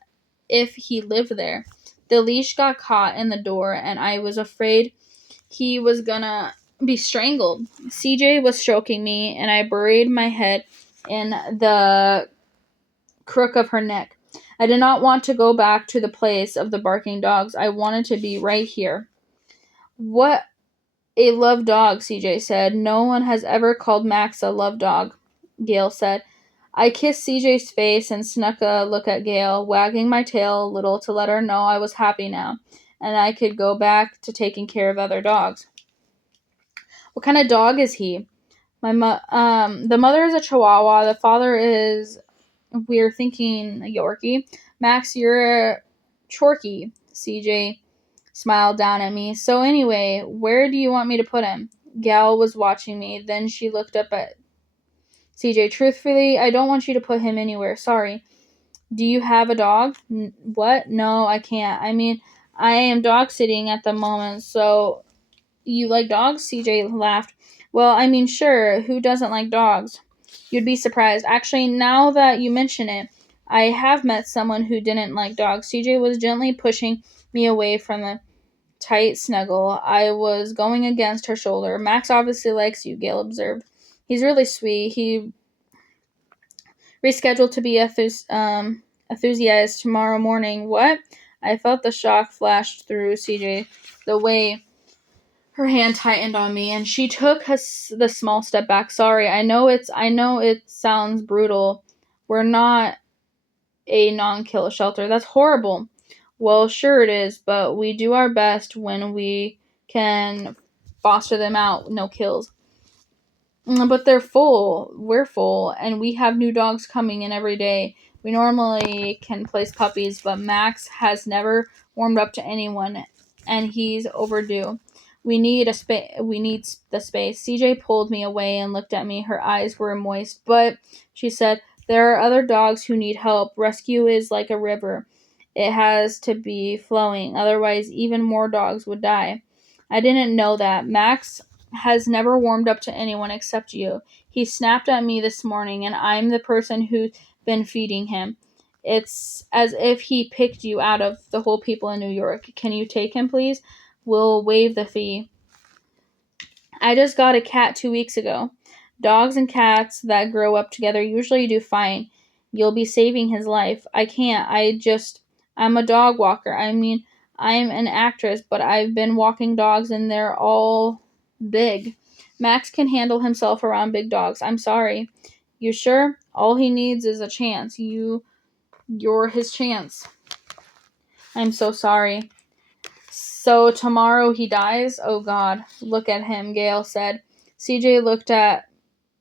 if he lived there. The leash got caught in the door, and I was afraid he was gonna be strangled." CJ was stroking me, and I buried my head in the crook of her neck. I did not want to go back to the place of the barking dogs. I wanted to be right here. "What a love dog," CJ said. "No one has ever called Max a love dog," Gail said. I kissed CJ's face and snuck a look at Gail, wagging my tail a little to let her know I was happy now, and I could go back to taking care of other dogs. What kind of dog is he? The mother is a Chihuahua. The father is, we're thinking, a Yorkie. Max, you're a Chorky. CJ smiled down at me. So anyway, where do you want me to put him? Gal was watching me. Then she looked up at CJ. Truthfully, I don't want you to put him anywhere. Sorry. Do you have a dog? What? No, I can't. I mean, I am dog sitting at the moment, so you like dogs? CJ laughed. Well, I mean, sure. Who doesn't like dogs? You'd be surprised. Actually, now that you mention it, I have met someone who didn't like dogs. CJ was gently pushing me away from the tight snuggle. I was going against her shoulder. Max obviously likes you, Gail observed. He's really sweet. He rescheduled to be enthusiast tomorrow morning. What? I felt the shock flash through CJ. The way her hand tightened on me, and she took the small step back. Sorry, I know it sounds brutal. We're not a non-kill shelter. That's horrible. Well, sure it is, but we do our best when we can foster them out. No kills. But they're full. We're full, and we have new dogs coming in every day. We normally can place puppies, but Max has never warmed up to anyone, and he's overdue. We need a space. We need the space. CJ pulled me away and looked at me. Her eyes were moist, but she said, "There are other dogs who need help. Rescue is like a river. It has to be flowing. Otherwise, even more dogs would die." I didn't know that. Max has never warmed up to anyone except you. He snapped at me this morning, and I'm the person who's been feeding him. It's as if he picked you out of the whole people in New York. Can you take him, please? We'll waive the fee. I just got a cat 2 weeks ago. Dogs and cats that grow up together usually do fine. You'll be saving his life. I can't. I'm a dog walker. I mean, I'm an actress, but I've been walking dogs and they're all big. Max can handle himself around big dogs. I'm sorry. You sure? All he needs is a chance. You're his chance. I'm so sorry. So tomorrow he dies? Oh God, look at him, Gail said. CJ looked at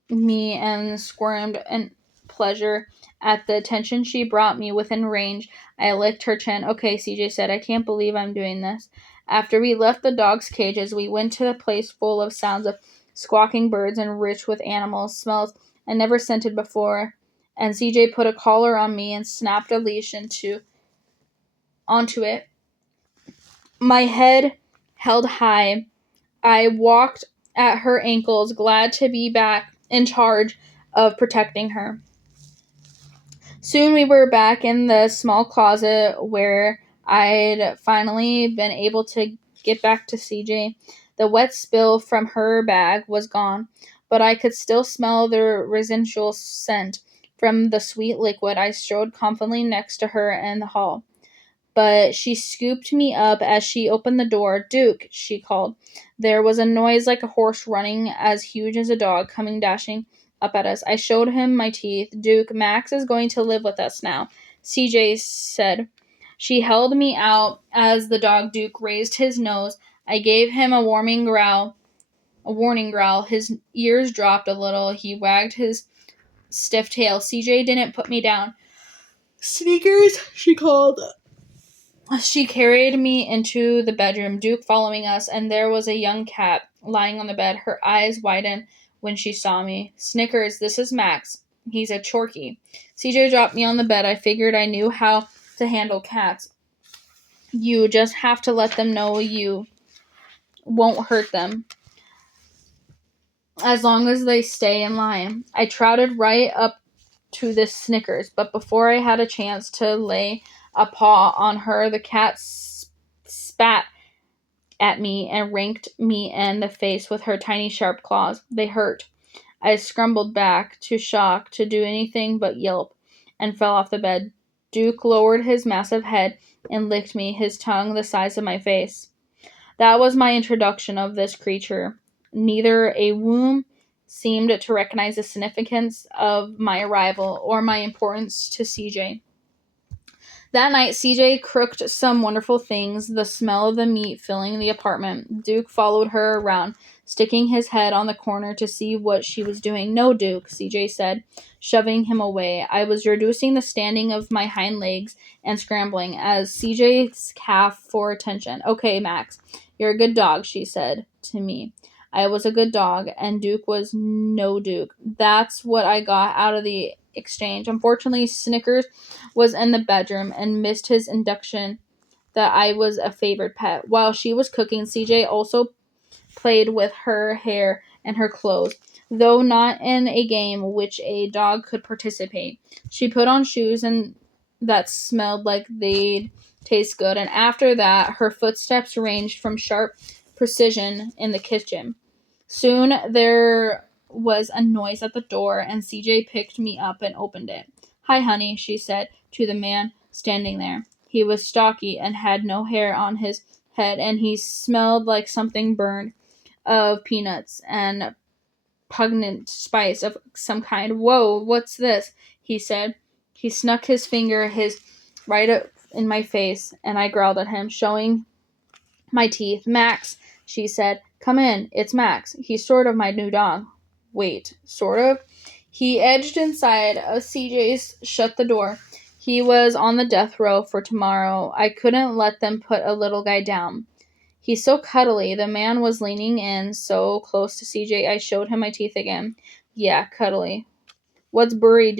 me and squirmed in pleasure at the attention she brought me within range. I licked her chin. Okay, CJ said, I can't believe I'm doing this. After we left the dogs' cages, we went to a place full of sounds of squawking birds and rich with animal smells I never scented before. And CJ put a collar on me and snapped a leash onto it. My head held high. I walked at her ankles, glad to be back in charge of protecting her. Soon we were back in the small closet where I'd finally been able to get back to CJ. The wet spill from her bag was gone, but I could still smell the residual scent from the sweet liquid. I strode confidently next to her in the hall. But she scooped me up as she opened the door. Duke, she called. There was a noise like a horse running as huge as a dog coming dashing up at us. I showed him my teeth. Duke, Max is going to live with us now, CJ said. She held me out as the dog Duke raised his nose. I gave him a warning growl. His ears dropped a little. He wagged his stiff tail. CJ didn't put me down. Sneakers, she called. She carried me into the bedroom, Duke following us, and there was a young cat lying on the bed. Her eyes widened when she saw me. Snickers, this is Max. He's a Chorky. CJ dropped me on the bed. I figured I knew how to handle cats. You just have to let them know you won't hurt them, as long as they stay in line. I trotted right up to this Snickers, but before I had a chance to lay a paw on her, the cat spat at me and raked me in the face with her tiny sharp claws. They hurt. I scrambled back, too shocked to do anything but yelp, and fell off the bed. Duke lowered his massive head and licked me, his tongue the size of my face. That was my introduction of this creature. Neither a womb seemed to recognize the significance of my arrival or my importance to CJ. That night, CJ cooked some wonderful things, the smell of the meat filling the apartment. Duke followed her around, sticking his head on the corner to see what she was doing. No, Duke, CJ said, shoving him away. I was reducing the standing of my hind legs and scrambling as CJ's calf for attention. Okay, Max, you're a good dog, she said to me. I was a good dog, and Duke was no Duke. That's what I got out of the exchange. Unfortunately, Snickers was in the bedroom and missed his induction that I was a favored pet. While she was cooking, CJ also played with her hair and her clothes, though not in a game which a dog could participate. She put on shoes and that smelled like they'd taste good, and after that her footsteps ranged from sharp precision in the kitchen. Soon there was a noise at the door, and CJ picked me up and opened it. Hi, honey, she said to the man standing there. He was stocky and had no hair on his head, and he smelled like something burned of peanuts and pungent spice of some kind. Whoa, what's this? He said. He snuck his finger right up in my face, and I growled at him, showing my teeth. Max, she said. Come in. It's Max. He's sort of my new dog. Wait, sort of? He edged inside. CJ's shut the door. He was on the death row for tomorrow. I couldn't let them put a little guy down. He's so cuddly. The man was leaning in so close to CJ. I showed him my teeth again. Yeah, cuddly. What's Burry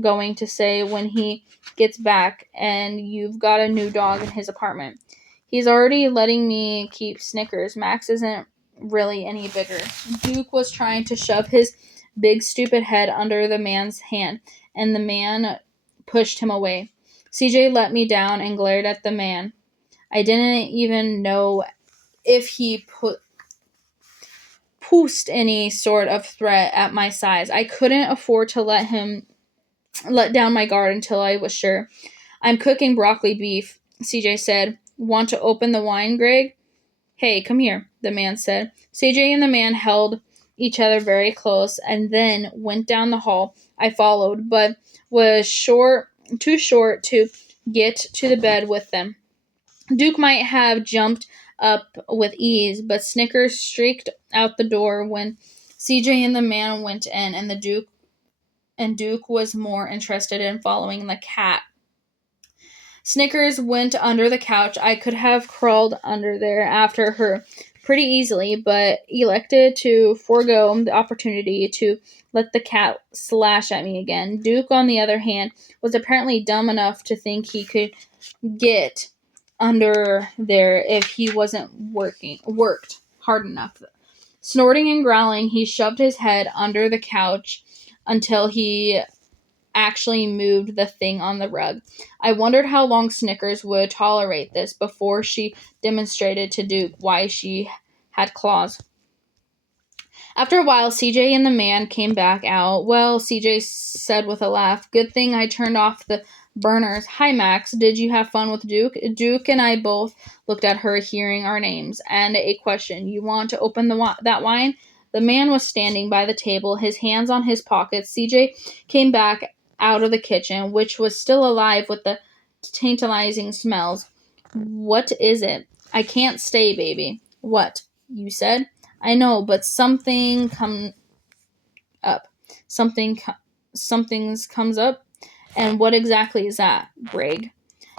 going to say when he gets back and you've got a new dog in his apartment? He's already letting me keep Snickers. Max isn't really any bigger. Duke was trying to shove his big stupid head under the man's hand, and the man pushed him away. CJ let me down and glared at the man. I didn't even know if he posed any sort of threat at my size. I couldn't afford to let down my guard until I was sure. I'm cooking broccoli beef, CJ said. Want to open the wine, Greg? Hey, come here, the man said. CJ and the man held each other very close and then went down the hall. I followed, but was too short to get to the bed with them. Duke might have jumped up with ease, but Snickers streaked out the door when CJ and the man went in, and Duke was more interested in following the cat. Snickers went under the couch. I could have crawled under there after her pretty easily, but elected to forego the opportunity to let the cat slash at me again. Duke, on the other hand, was apparently dumb enough to think he could get under there if he wasn't worked hard enough. Snorting and growling, he shoved his head under the couch until he actually moved the thing on the rug. I wondered how long Snickers would tolerate this before she demonstrated to Duke why she had claws. After a while, CJ and the man came back out. Well, CJ said with a laugh, good thing I turned off the burners. Hi, Max. Did you have fun with Duke? Duke and I both looked at her, hearing our names. And a question. You want to open that wine? The man was standing by the table, his hands on his pockets. CJ came back out of the kitchen, which was still alive with the tantalizing smells. What is it? I can't stay, baby. What? You said? I know, but something come up. Something's comes up. And what exactly is that, Greg?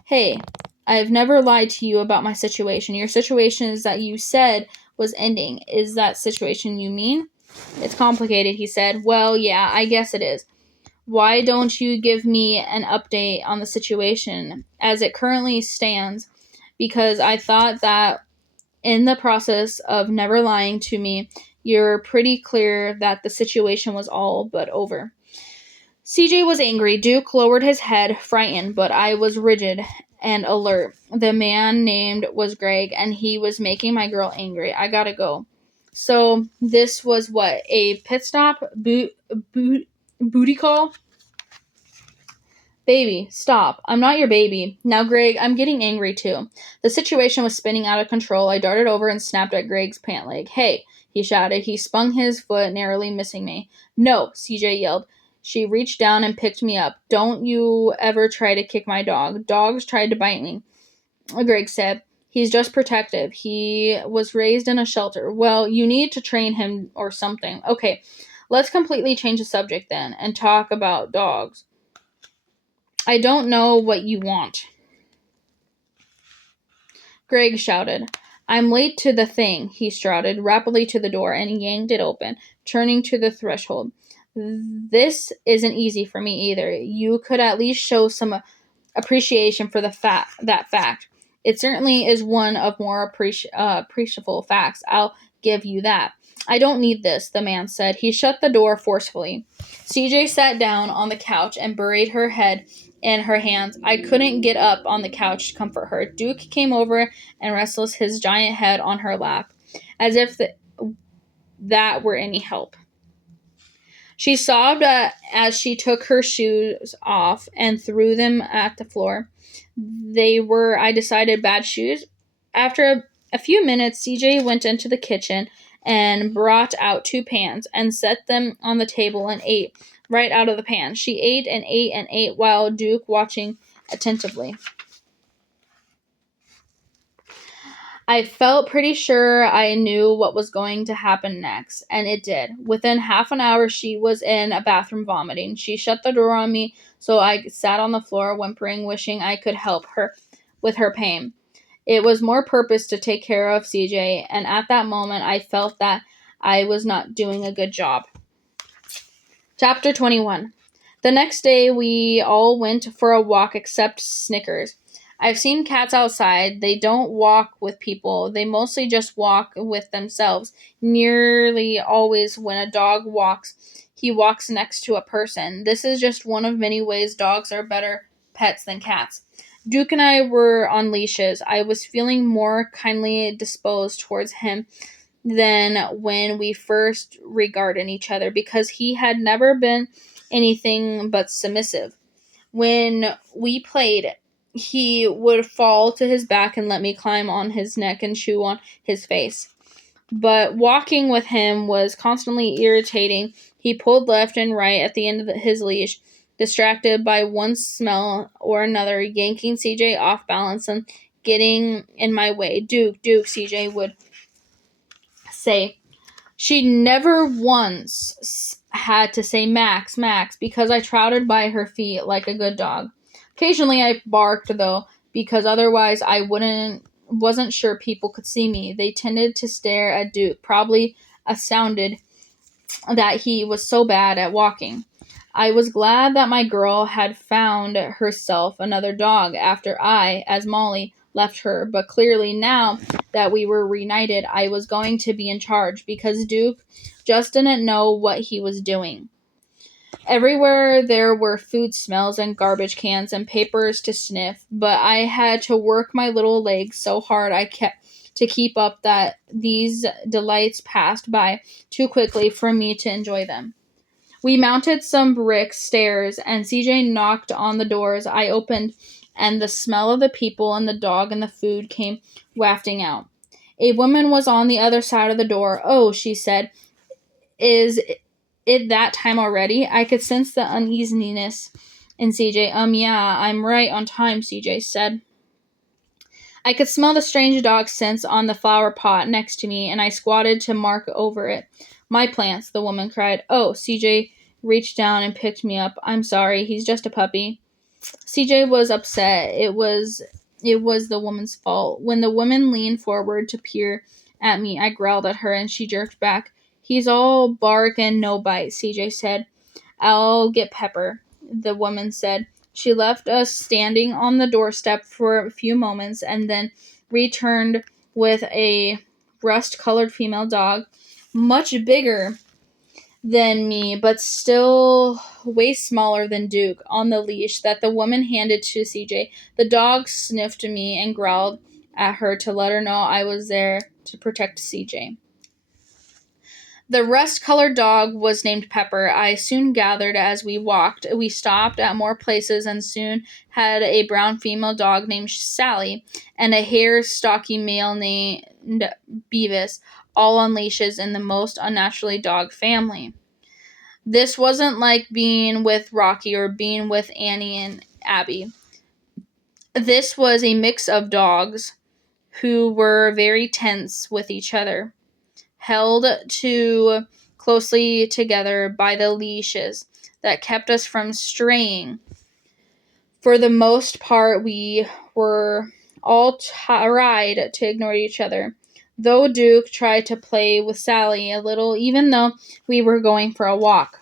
Hey, I've never lied to you about my situation. Your situation is that you said was ending. Is that situation you mean? It's complicated, he said. Well, yeah, I guess it is. Why don't you give me an update on the situation as it currently stands? Because I thought that in the process of never lying to me, you're pretty clear that the situation was all but over. CJ was angry. Duke lowered his head, frightened, but I was rigid and alert. The man named was Greg, and he was making my girl angry. I gotta go. So this was what? A pit stop? Booty call? Baby, stop. I'm not your baby. Now, Greg, I'm getting angry too. The situation was spinning out of control. I darted over and snapped at Greg's pant leg. Hey, he shouted. He spun his foot, narrowly missing me. No, CJ yelled. She reached down and picked me up. Don't you ever try to kick my dog. Dogs tried to bite me, Greg said. He's just protective. He was raised in a shelter. Well, you need to train him or something. Okay, let's completely change the subject then and talk about dogs. I don't know what you want, Greg shouted. I'm late to the thing, he strutted rapidly to the door and yanked it open, turning to the threshold. This isn't easy for me either. You could at least show some appreciation for that fact. It certainly is one of more appreciable facts. I'll give you that. I don't need this, the man said. He shut the door forcefully. CJ sat down on the couch and buried her head in her hands. I couldn't get up on the couch to comfort her. Duke came over and rested his giant head on her lap, as if that were any help. She sobbed as she took her shoes off and threw them at the floor. They were, I decided, bad shoes. After a few minutes, CJ went into the kitchen and brought out 2 pans and set them on the table and ate right out of the pan. She ate and ate and ate while Duke watching attentively. I felt pretty sure I knew what was going to happen next, and it did. Within half an hour, she was in a bathroom vomiting. She shut the door on me, so I sat on the floor, whimpering, wishing I could help her with her pain. It was more purpose to take care of CJ, and at that moment, I felt that I was not doing a good job. Chapter 21. The next day, we all went for a walk except Snickers. I've seen cats outside. They don't walk with people. They mostly just walk with themselves. Nearly always when a dog walks, he walks next to a person. This is just one of many ways dogs are better pets than cats. Duke and I were on leashes. I was feeling more kindly disposed towards him than when we first regarded each other because he had never been anything but submissive. When we played, he would fall to his back and let me climb on his neck and chew on his face. But walking with him was constantly irritating. He pulled left and right at the end of his leash, distracted by one smell or another, yanking CJ off balance and getting in my way. Duke, CJ would say. She never once had to say Max, because I trotted by her feet like a good dog. Occasionally I barked, though, because otherwise I wasn't sure people could see me. They tended to stare at Duke, probably astounded that he was so bad at walking. I was glad that my girl had found herself another dog after I, as Molly, left her, but clearly now that we were reunited, I was going to be in charge because Duke just didn't know what he was doing. Everywhere there were food smells and garbage cans and papers to sniff, but I had to work my little legs so hard I kept to keep up that these delights passed by too quickly for me to enjoy them. We mounted some brick stairs, and CJ knocked on the doors. I opened, and the smell of the people and the dog and the food came wafting out. A woman was on the other side of the door. Oh, she said, is it that time already? I could sense the uneasiness in CJ. Yeah, I'm right on time, CJ said. I could smell the strange dog scents on the flower pot next to me, and I squatted to mark over it. My plants, the woman cried. Oh, CJ reached down and picked me up. I'm sorry, he's just a puppy. CJ was upset. It was the woman's fault. When the woman leaned forward to peer at me, I growled at her and she jerked back. He's all bark and no bite, CJ said. I'll get Pepper, the woman said. She left us standing on the doorstep for a few moments and then returned with a rust-colored female dog, much bigger than me, but still way smaller than Duke, on the leash that the woman handed to CJ. The dog sniffed me and growled at her to let her know I was there to protect CJ. The rust-colored dog was named Pepper. I soon gathered as we walked. We stopped at more places and soon had a brown female dog named Sally and a hairy, stocky male named Beavis. all on leashes in the most unnaturally dog family. This wasn't like being with Rocky or being with Annie and Abby. This was a mix of dogs who were very tense with each other, held too closely together by the leashes that kept us from straying. For the most part, we were all tried to ignore each other, though Duke tried to play with Sally a little, even though we were going for a walk.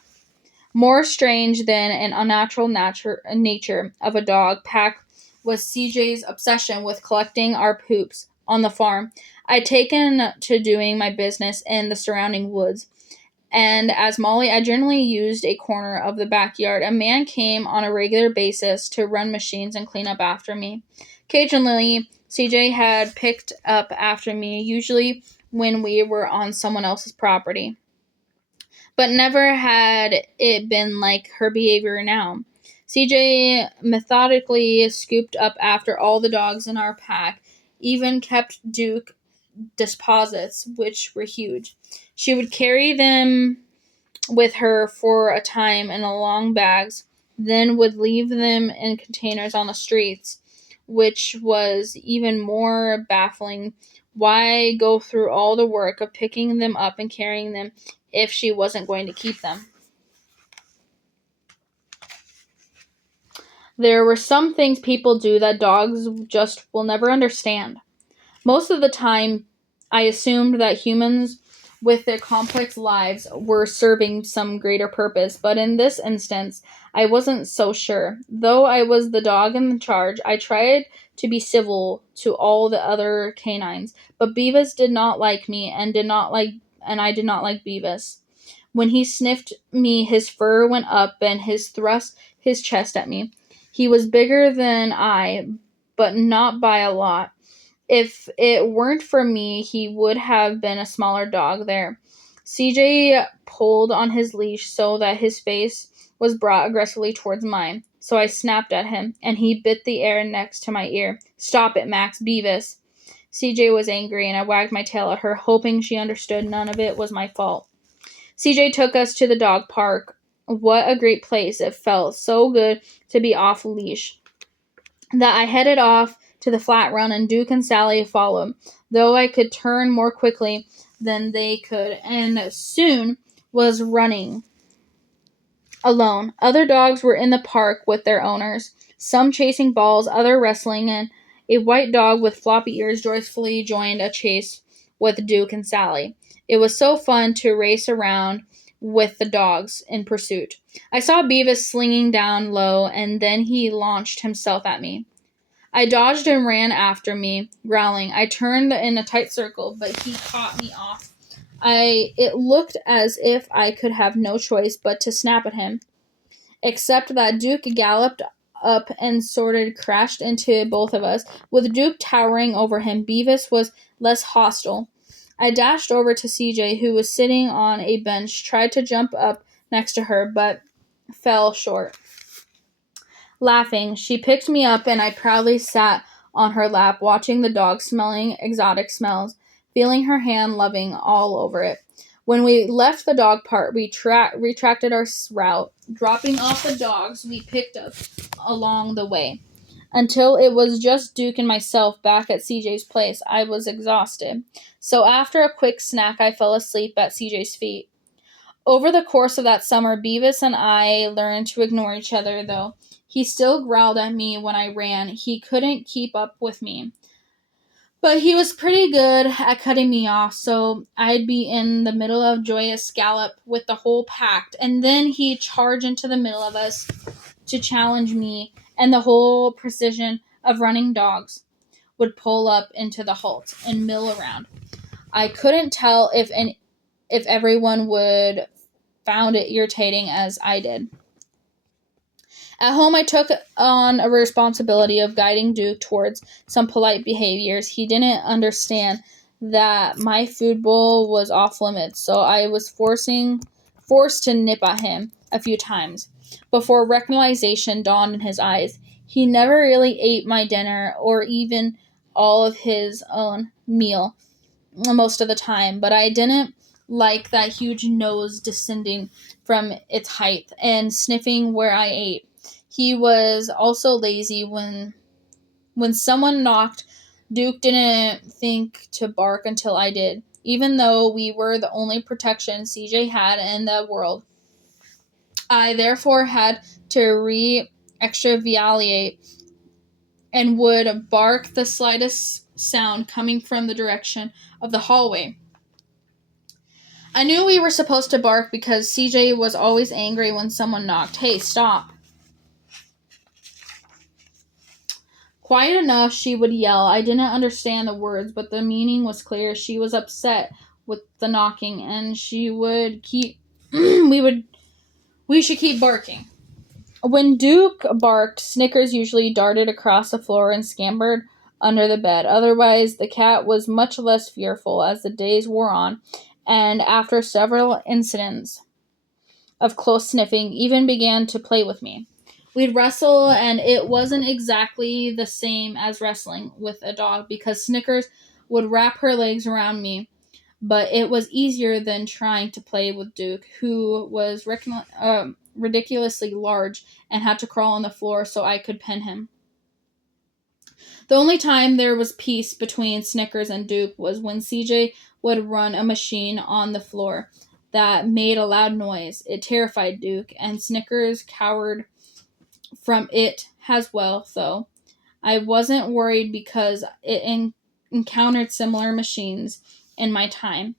More strange than an unnatural nature of a dog pack was CJ's obsession with collecting our poops on the farm. I'd taken to doing my business in the surrounding woods, and as Molly, I generally used a corner of the backyard. A man came on a regular basis to run machines and clean up after me. Occasionally, CJ had picked up after me, usually when we were on someone else's property. But never had it been like her behavior now. CJ methodically scooped up after all the dogs in our pack, even kept Duke deposits, which were huge. She would carry them with her for a time in long bags, then would leave them in containers on the streets, which was even more baffling. Why go through all the work of picking them up and carrying them if she wasn't going to keep them? There were some things people do that dogs just will never understand. Most of the time, I assumed that humans with their complex lives were serving some greater purpose, but in this instance, I wasn't so sure. Though I was the dog in charge, I tried to be civil to all the other canines, but Beavis did not like me and I did not like Beavis. When he sniffed me, his fur went up and his thrust his chest at me. He was bigger than I, but not by a lot. If it weren't for me, he would have been a smaller dog there. CJ pulled on his leash so that his face was brought aggressively towards mine. So I snapped at him, and he bit the air next to my ear. "Stop it, Max Beavis." CJ was angry, and I wagged my tail at her, hoping she understood none of it was my fault. CJ took us to the dog park. What a great place. It felt so good to be off leash that I headed off to the flat run, and Duke and Sally followed, though I could turn more quickly than they could, and soon was running alone. Other dogs were in the park with their owners, some chasing balls, others wrestling, and a white dog with floppy ears joyfully joined a chase with Duke and Sally. It was so fun to race around with the dogs in pursuit. I saw Beavis slinging down low, and then he launched himself at me. I dodged and ran after me, growling. I turned in a tight circle, but he caught me off. It looked as if I could have no choice but to snap at him, except that Duke galloped up and crashed into both of us. With Duke towering over him, Beavis was less hostile. I dashed over to CJ, who was sitting on a bench, tried to jump up next to her, but fell short. Laughing, she picked me up, and I proudly sat on her lap, watching the dog, smelling exotic smells, feeling her hand loving all over it. When we left the dog park, we retracted our route, dropping off the dogs we picked up along the way, until it was just Duke and myself back at CJ's place. I was exhausted, so after a quick snack, I fell asleep at CJ's feet. Over the course of that summer, Beavis and I learned to ignore each other, though. He still growled at me when I ran. He couldn't keep up with me. But he was pretty good at cutting me off, so I'd be in the middle of joyous gallop with the whole pack, and then he'd charge into the middle of us to challenge me, and the whole precision of running dogs would pull up into the halt and mill around. I couldn't tell if everyone would found it irritating as I did. At home, I took on a responsibility of guiding Duke towards some polite behaviors. He didn't understand that my food bowl was off limits, so I was forced to nip at him a few times before recognition dawned in his eyes. He never really ate my dinner or even all of his own meal. most of the time, but I didn't like that huge nose descending from its height and sniffing where I ate. He was also lazy when someone knocked. Duke didn't think to bark until I did, even though we were the only protection CJ had in the world. I therefore had to extraviolate and would bark the slightest sound coming from the direction of the hallway. I knew we were supposed to bark because CJ was always angry when someone knocked. Hey, stop. Quiet enough, she would yell. I didn't understand the words, but the meaning was clear. She was upset with the knocking, and she would keep we should keep barking. When Duke barked, Snickers usually darted across the floor and scampered under the bed. Otherwise, the cat was much less fearful as the days wore on, and after several incidents of close sniffing, even began to play with me. We'd wrestle, and it wasn't exactly the same as wrestling with a dog because Snickers would wrap her legs around me, but it was easier than trying to play with Duke, who was ridiculously large and had to crawl on the floor so I could pin him. The only time there was peace between Snickers and Duke was when CJ would run a machine on the floor that made a loud noise. It terrified Duke, and Snickers cowered from it as well, though. I wasn't worried because it encountered similar machines in my time.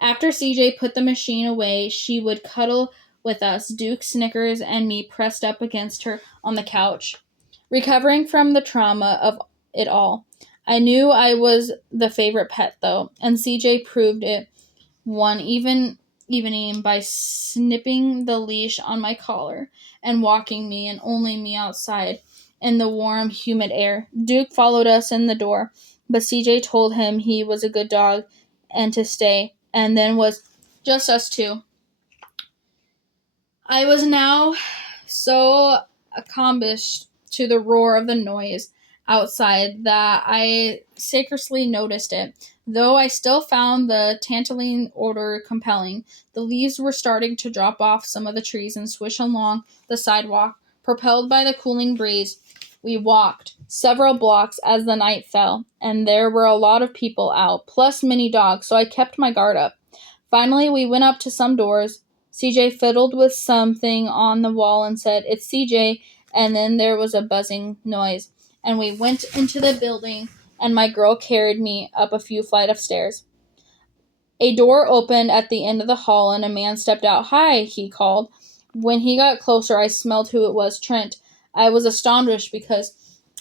After CJ put the machine away, she would cuddle with us, Duke, Snickers, and me pressed up against her on the couch, recovering from the trauma of it all. I knew I was the favorite pet, though, and CJ proved it one evening by snipping the leash on my collar and walking me and only me outside in the warm, humid air. Duke followed us in the door, but CJ told him he was a good dog and to stay, and then was just us two. I was now so accustomed to the roar of the noise outside that I scarcely noticed it, though I still found the tantalizing odor compelling. The leaves were starting to drop off some of the trees and swish along the sidewalk, propelled by the cooling breeze. We walked several blocks as the night fell, and there were a lot of people out, plus many dogs, so I kept my guard up. Finally, we went up to some doors. CJ fiddled with something on the wall and said, "It's CJ," and then there was a buzzing noise, and we went into the building, and my girl carried me up a few flights of stairs. A door opened at the end of the hall, and a man stepped out. "Hi," he called. When he got closer, I smelled who it was, Trent. I was astonished because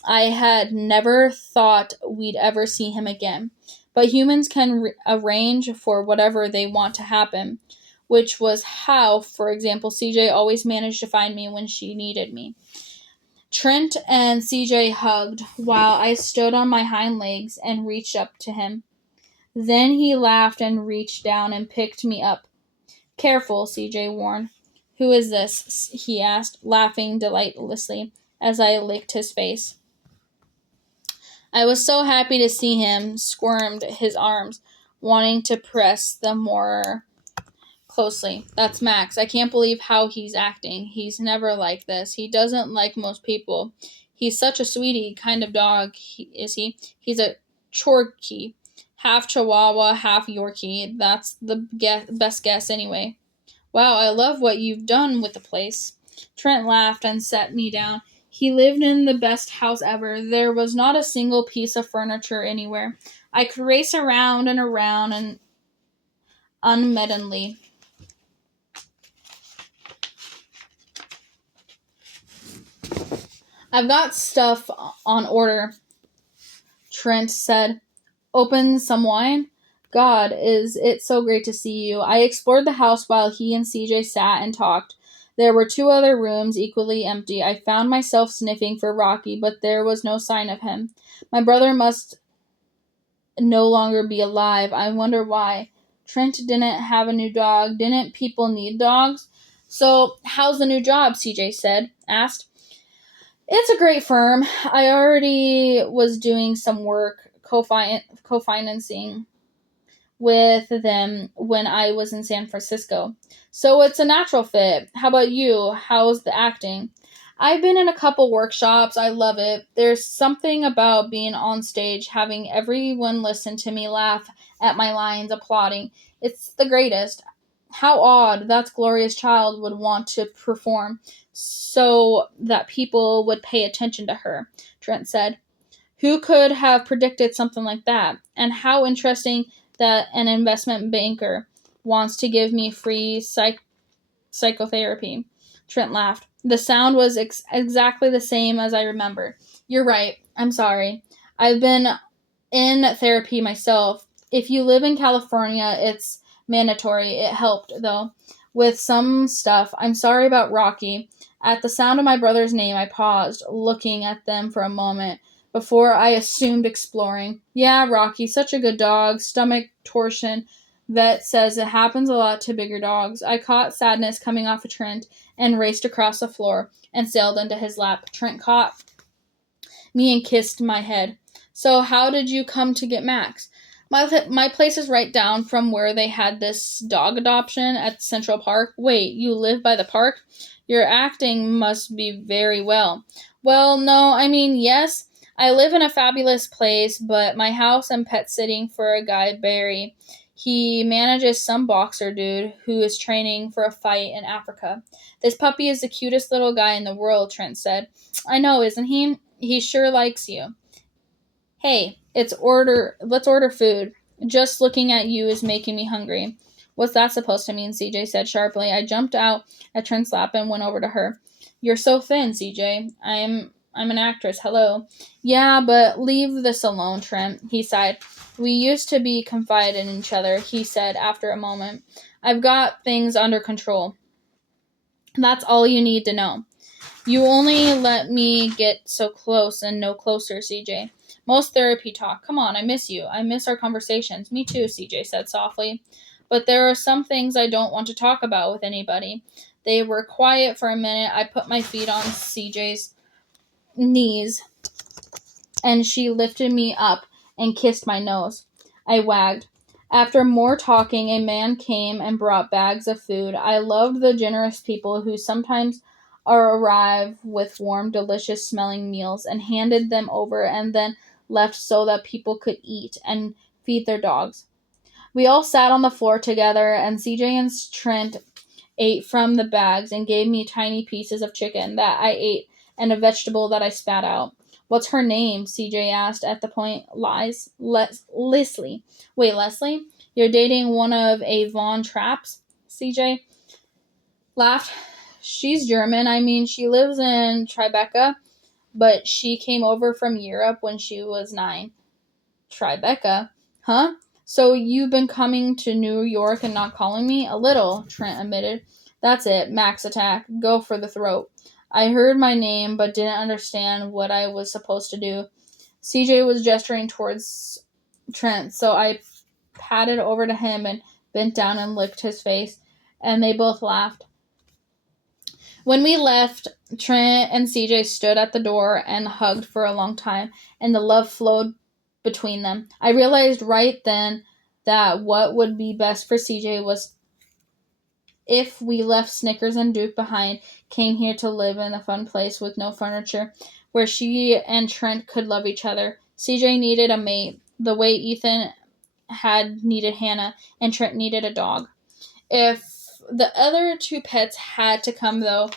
I had never thought we'd ever see him again. But humans can arrange for whatever they want to happen, which was how, for example, CJ always managed to find me when she needed me. Trent and CJ hugged while I stood on my hind legs and reached up to him. Then he laughed and reached down and picked me up. "Careful," CJ warned. "Who is this?" he asked, laughing delightfully as I licked his face. I was so happy to see him, squirmed his arms, wanting to press them more closely. "That's Max. I can't believe how he's acting. He's never like this. He doesn't like most people. He's such a sweetie kind of dog, is he? He's a Chorky. Half Chihuahua, half Yorkie. That's the best guess anyway." "Wow, I love what you've done with the place." Trent laughed and set me down. He lived in the best house ever. There was not a single piece of furniture anywhere. I could race around and unmeddedly. "I've got stuff on order," Trent said. "Open some wine? God, is it so great to see you." I explored the house while he and CJ sat and talked. There were two other rooms equally empty. I found myself sniffing for Rocky, but there was no sign of him. My brother must no longer be alive. I wonder why. Trent didn't have a new dog. Didn't people need dogs? "So, how's the new job?" CJ asked. "It's a great firm. I already was doing some work co-financing with them when I was in San Francisco. So it's a natural fit. How about you? How's the acting? I've been in a couple workshops. I love it. There's something about being on stage, having everyone listen to me laugh at my lines, applauding. It's the greatest. How odd that's Gloria's child would want to perform so that people would pay attention to her, Trent said. Who could have predicted something like that? And how interesting that an investment banker wants to give me free psychotherapy. Trent laughed. The sound was exactly the same as I remembered. You're right. I'm sorry. I've been in therapy myself. If you live in California, it's mandatory. It helped, though, with some stuff. I'm sorry about Rocky. At the sound of my brother's name, I paused, looking at them for a moment before I assumed exploring. Yeah, Rocky, such a good dog. Stomach torsion. Vet says it happens a lot to bigger dogs. I caught sadness coming off of Trent and raced across the floor and sailed into his lap. Trent caught me and kissed my head. So, how did you come to get Max? My place is right down from where they had this dog adoption at Central Park. Wait, you live by the park? Your acting must be very well. Well, no, I mean, yes, I live in a fabulous place, but my house and pet sitting for a guy, Barry. He manages some boxer dude who is training for a fight in Africa. This puppy is the cutest little guy in the world, Trent said. I know, isn't he? He sure likes you. Hey, let's order food. Just looking at you is making me hungry. What's that supposed to mean? CJ said sharply. I jumped out at Trent's lap and went over to her. You're so thin, CJ. I'm an actress. Hello. Yeah, but leave this alone, Trent. He sighed. We used to be confided in each other, he said after a moment. I've got things under control. That's all you need to know. You only let me get so close and no closer, CJ. Most therapy talk. Come on, I miss you. I miss our conversations. Me too, CJ said softly. But there are some things I don't want to talk about with anybody. They were quiet for a minute. I put my feet on CJ's knees, and she lifted me up and kissed my nose. I wagged. After more talking, a man came and brought bags of food. I loved the generous people who sometimes arrive with warm, delicious smelling meals and handed them over and then left so that people could eat and feed their dogs. We all sat on the floor together, and CJ and Trent ate from the bags and gave me tiny pieces of chicken that I ate and a vegetable that I spat out. What's her name? CJ asked at the point. Leslie. Wait, Leslie? You're dating one of Avon Trapp's? CJ laughed. She's German. I mean, she lives in Tribeca, but she came over from Europe when she was 9. Tribeca? Huh? So you've been coming to New York and not calling me? A little, Trent admitted. That's it. Max attack. Go for the throat. I heard my name but didn't understand what I was supposed to do. CJ was gesturing towards Trent, so I patted over to him and bent down and licked his face, and they both laughed. When we left, Trent and CJ stood at the door and hugged for a long time, and the love flowed between them. I realized right then that what would be best for CJ was if we left Snickers and Duke behind, came here to live in a fun place with no furniture, where she and Trent could love each other. CJ needed a mate, the way Ethan had needed Hannah, and Trent needed a dog. If the other two pets had to come, though,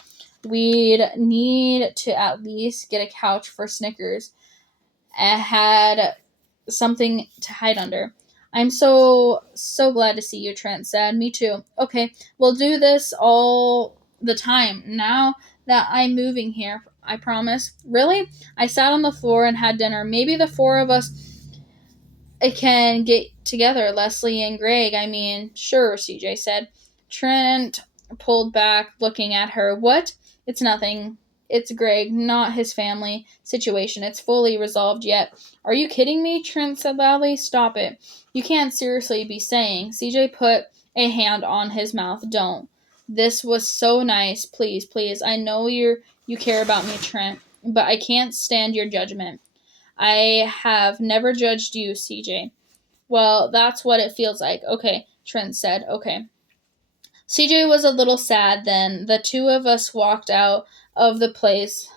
we'd need to at least get a couch for Snickers. It had something to hide under. I'm so glad to see you, Trent said. Me too. Okay, we'll do this all the time now that I'm moving here, I promise. Really? I sat on the floor and had dinner. Maybe the four of us can get together, Leslie and Greg. I mean, sure, CJ said. Trent pulled back, looking at her. What? It's nothing. It's Greg, not his family situation. It's fully resolved yet. Are you kidding me? Trent said loudly. Stop it. You can't seriously be saying. CJ put a hand on his mouth. Don't. This was so nice. Please, please. I know you care about me, Trent, but I can't stand your judgment. I have never judged you, CJ. Well, that's what it feels like. Okay, Trent said. Okay. CJ was a little sad then. The two of us walked out of the place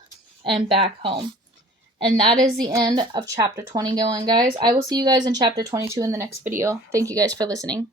and back home. And that is the end of chapter 20 going, guys. I will see you guys in chapter 22 in the next video. Thank you guys for listening.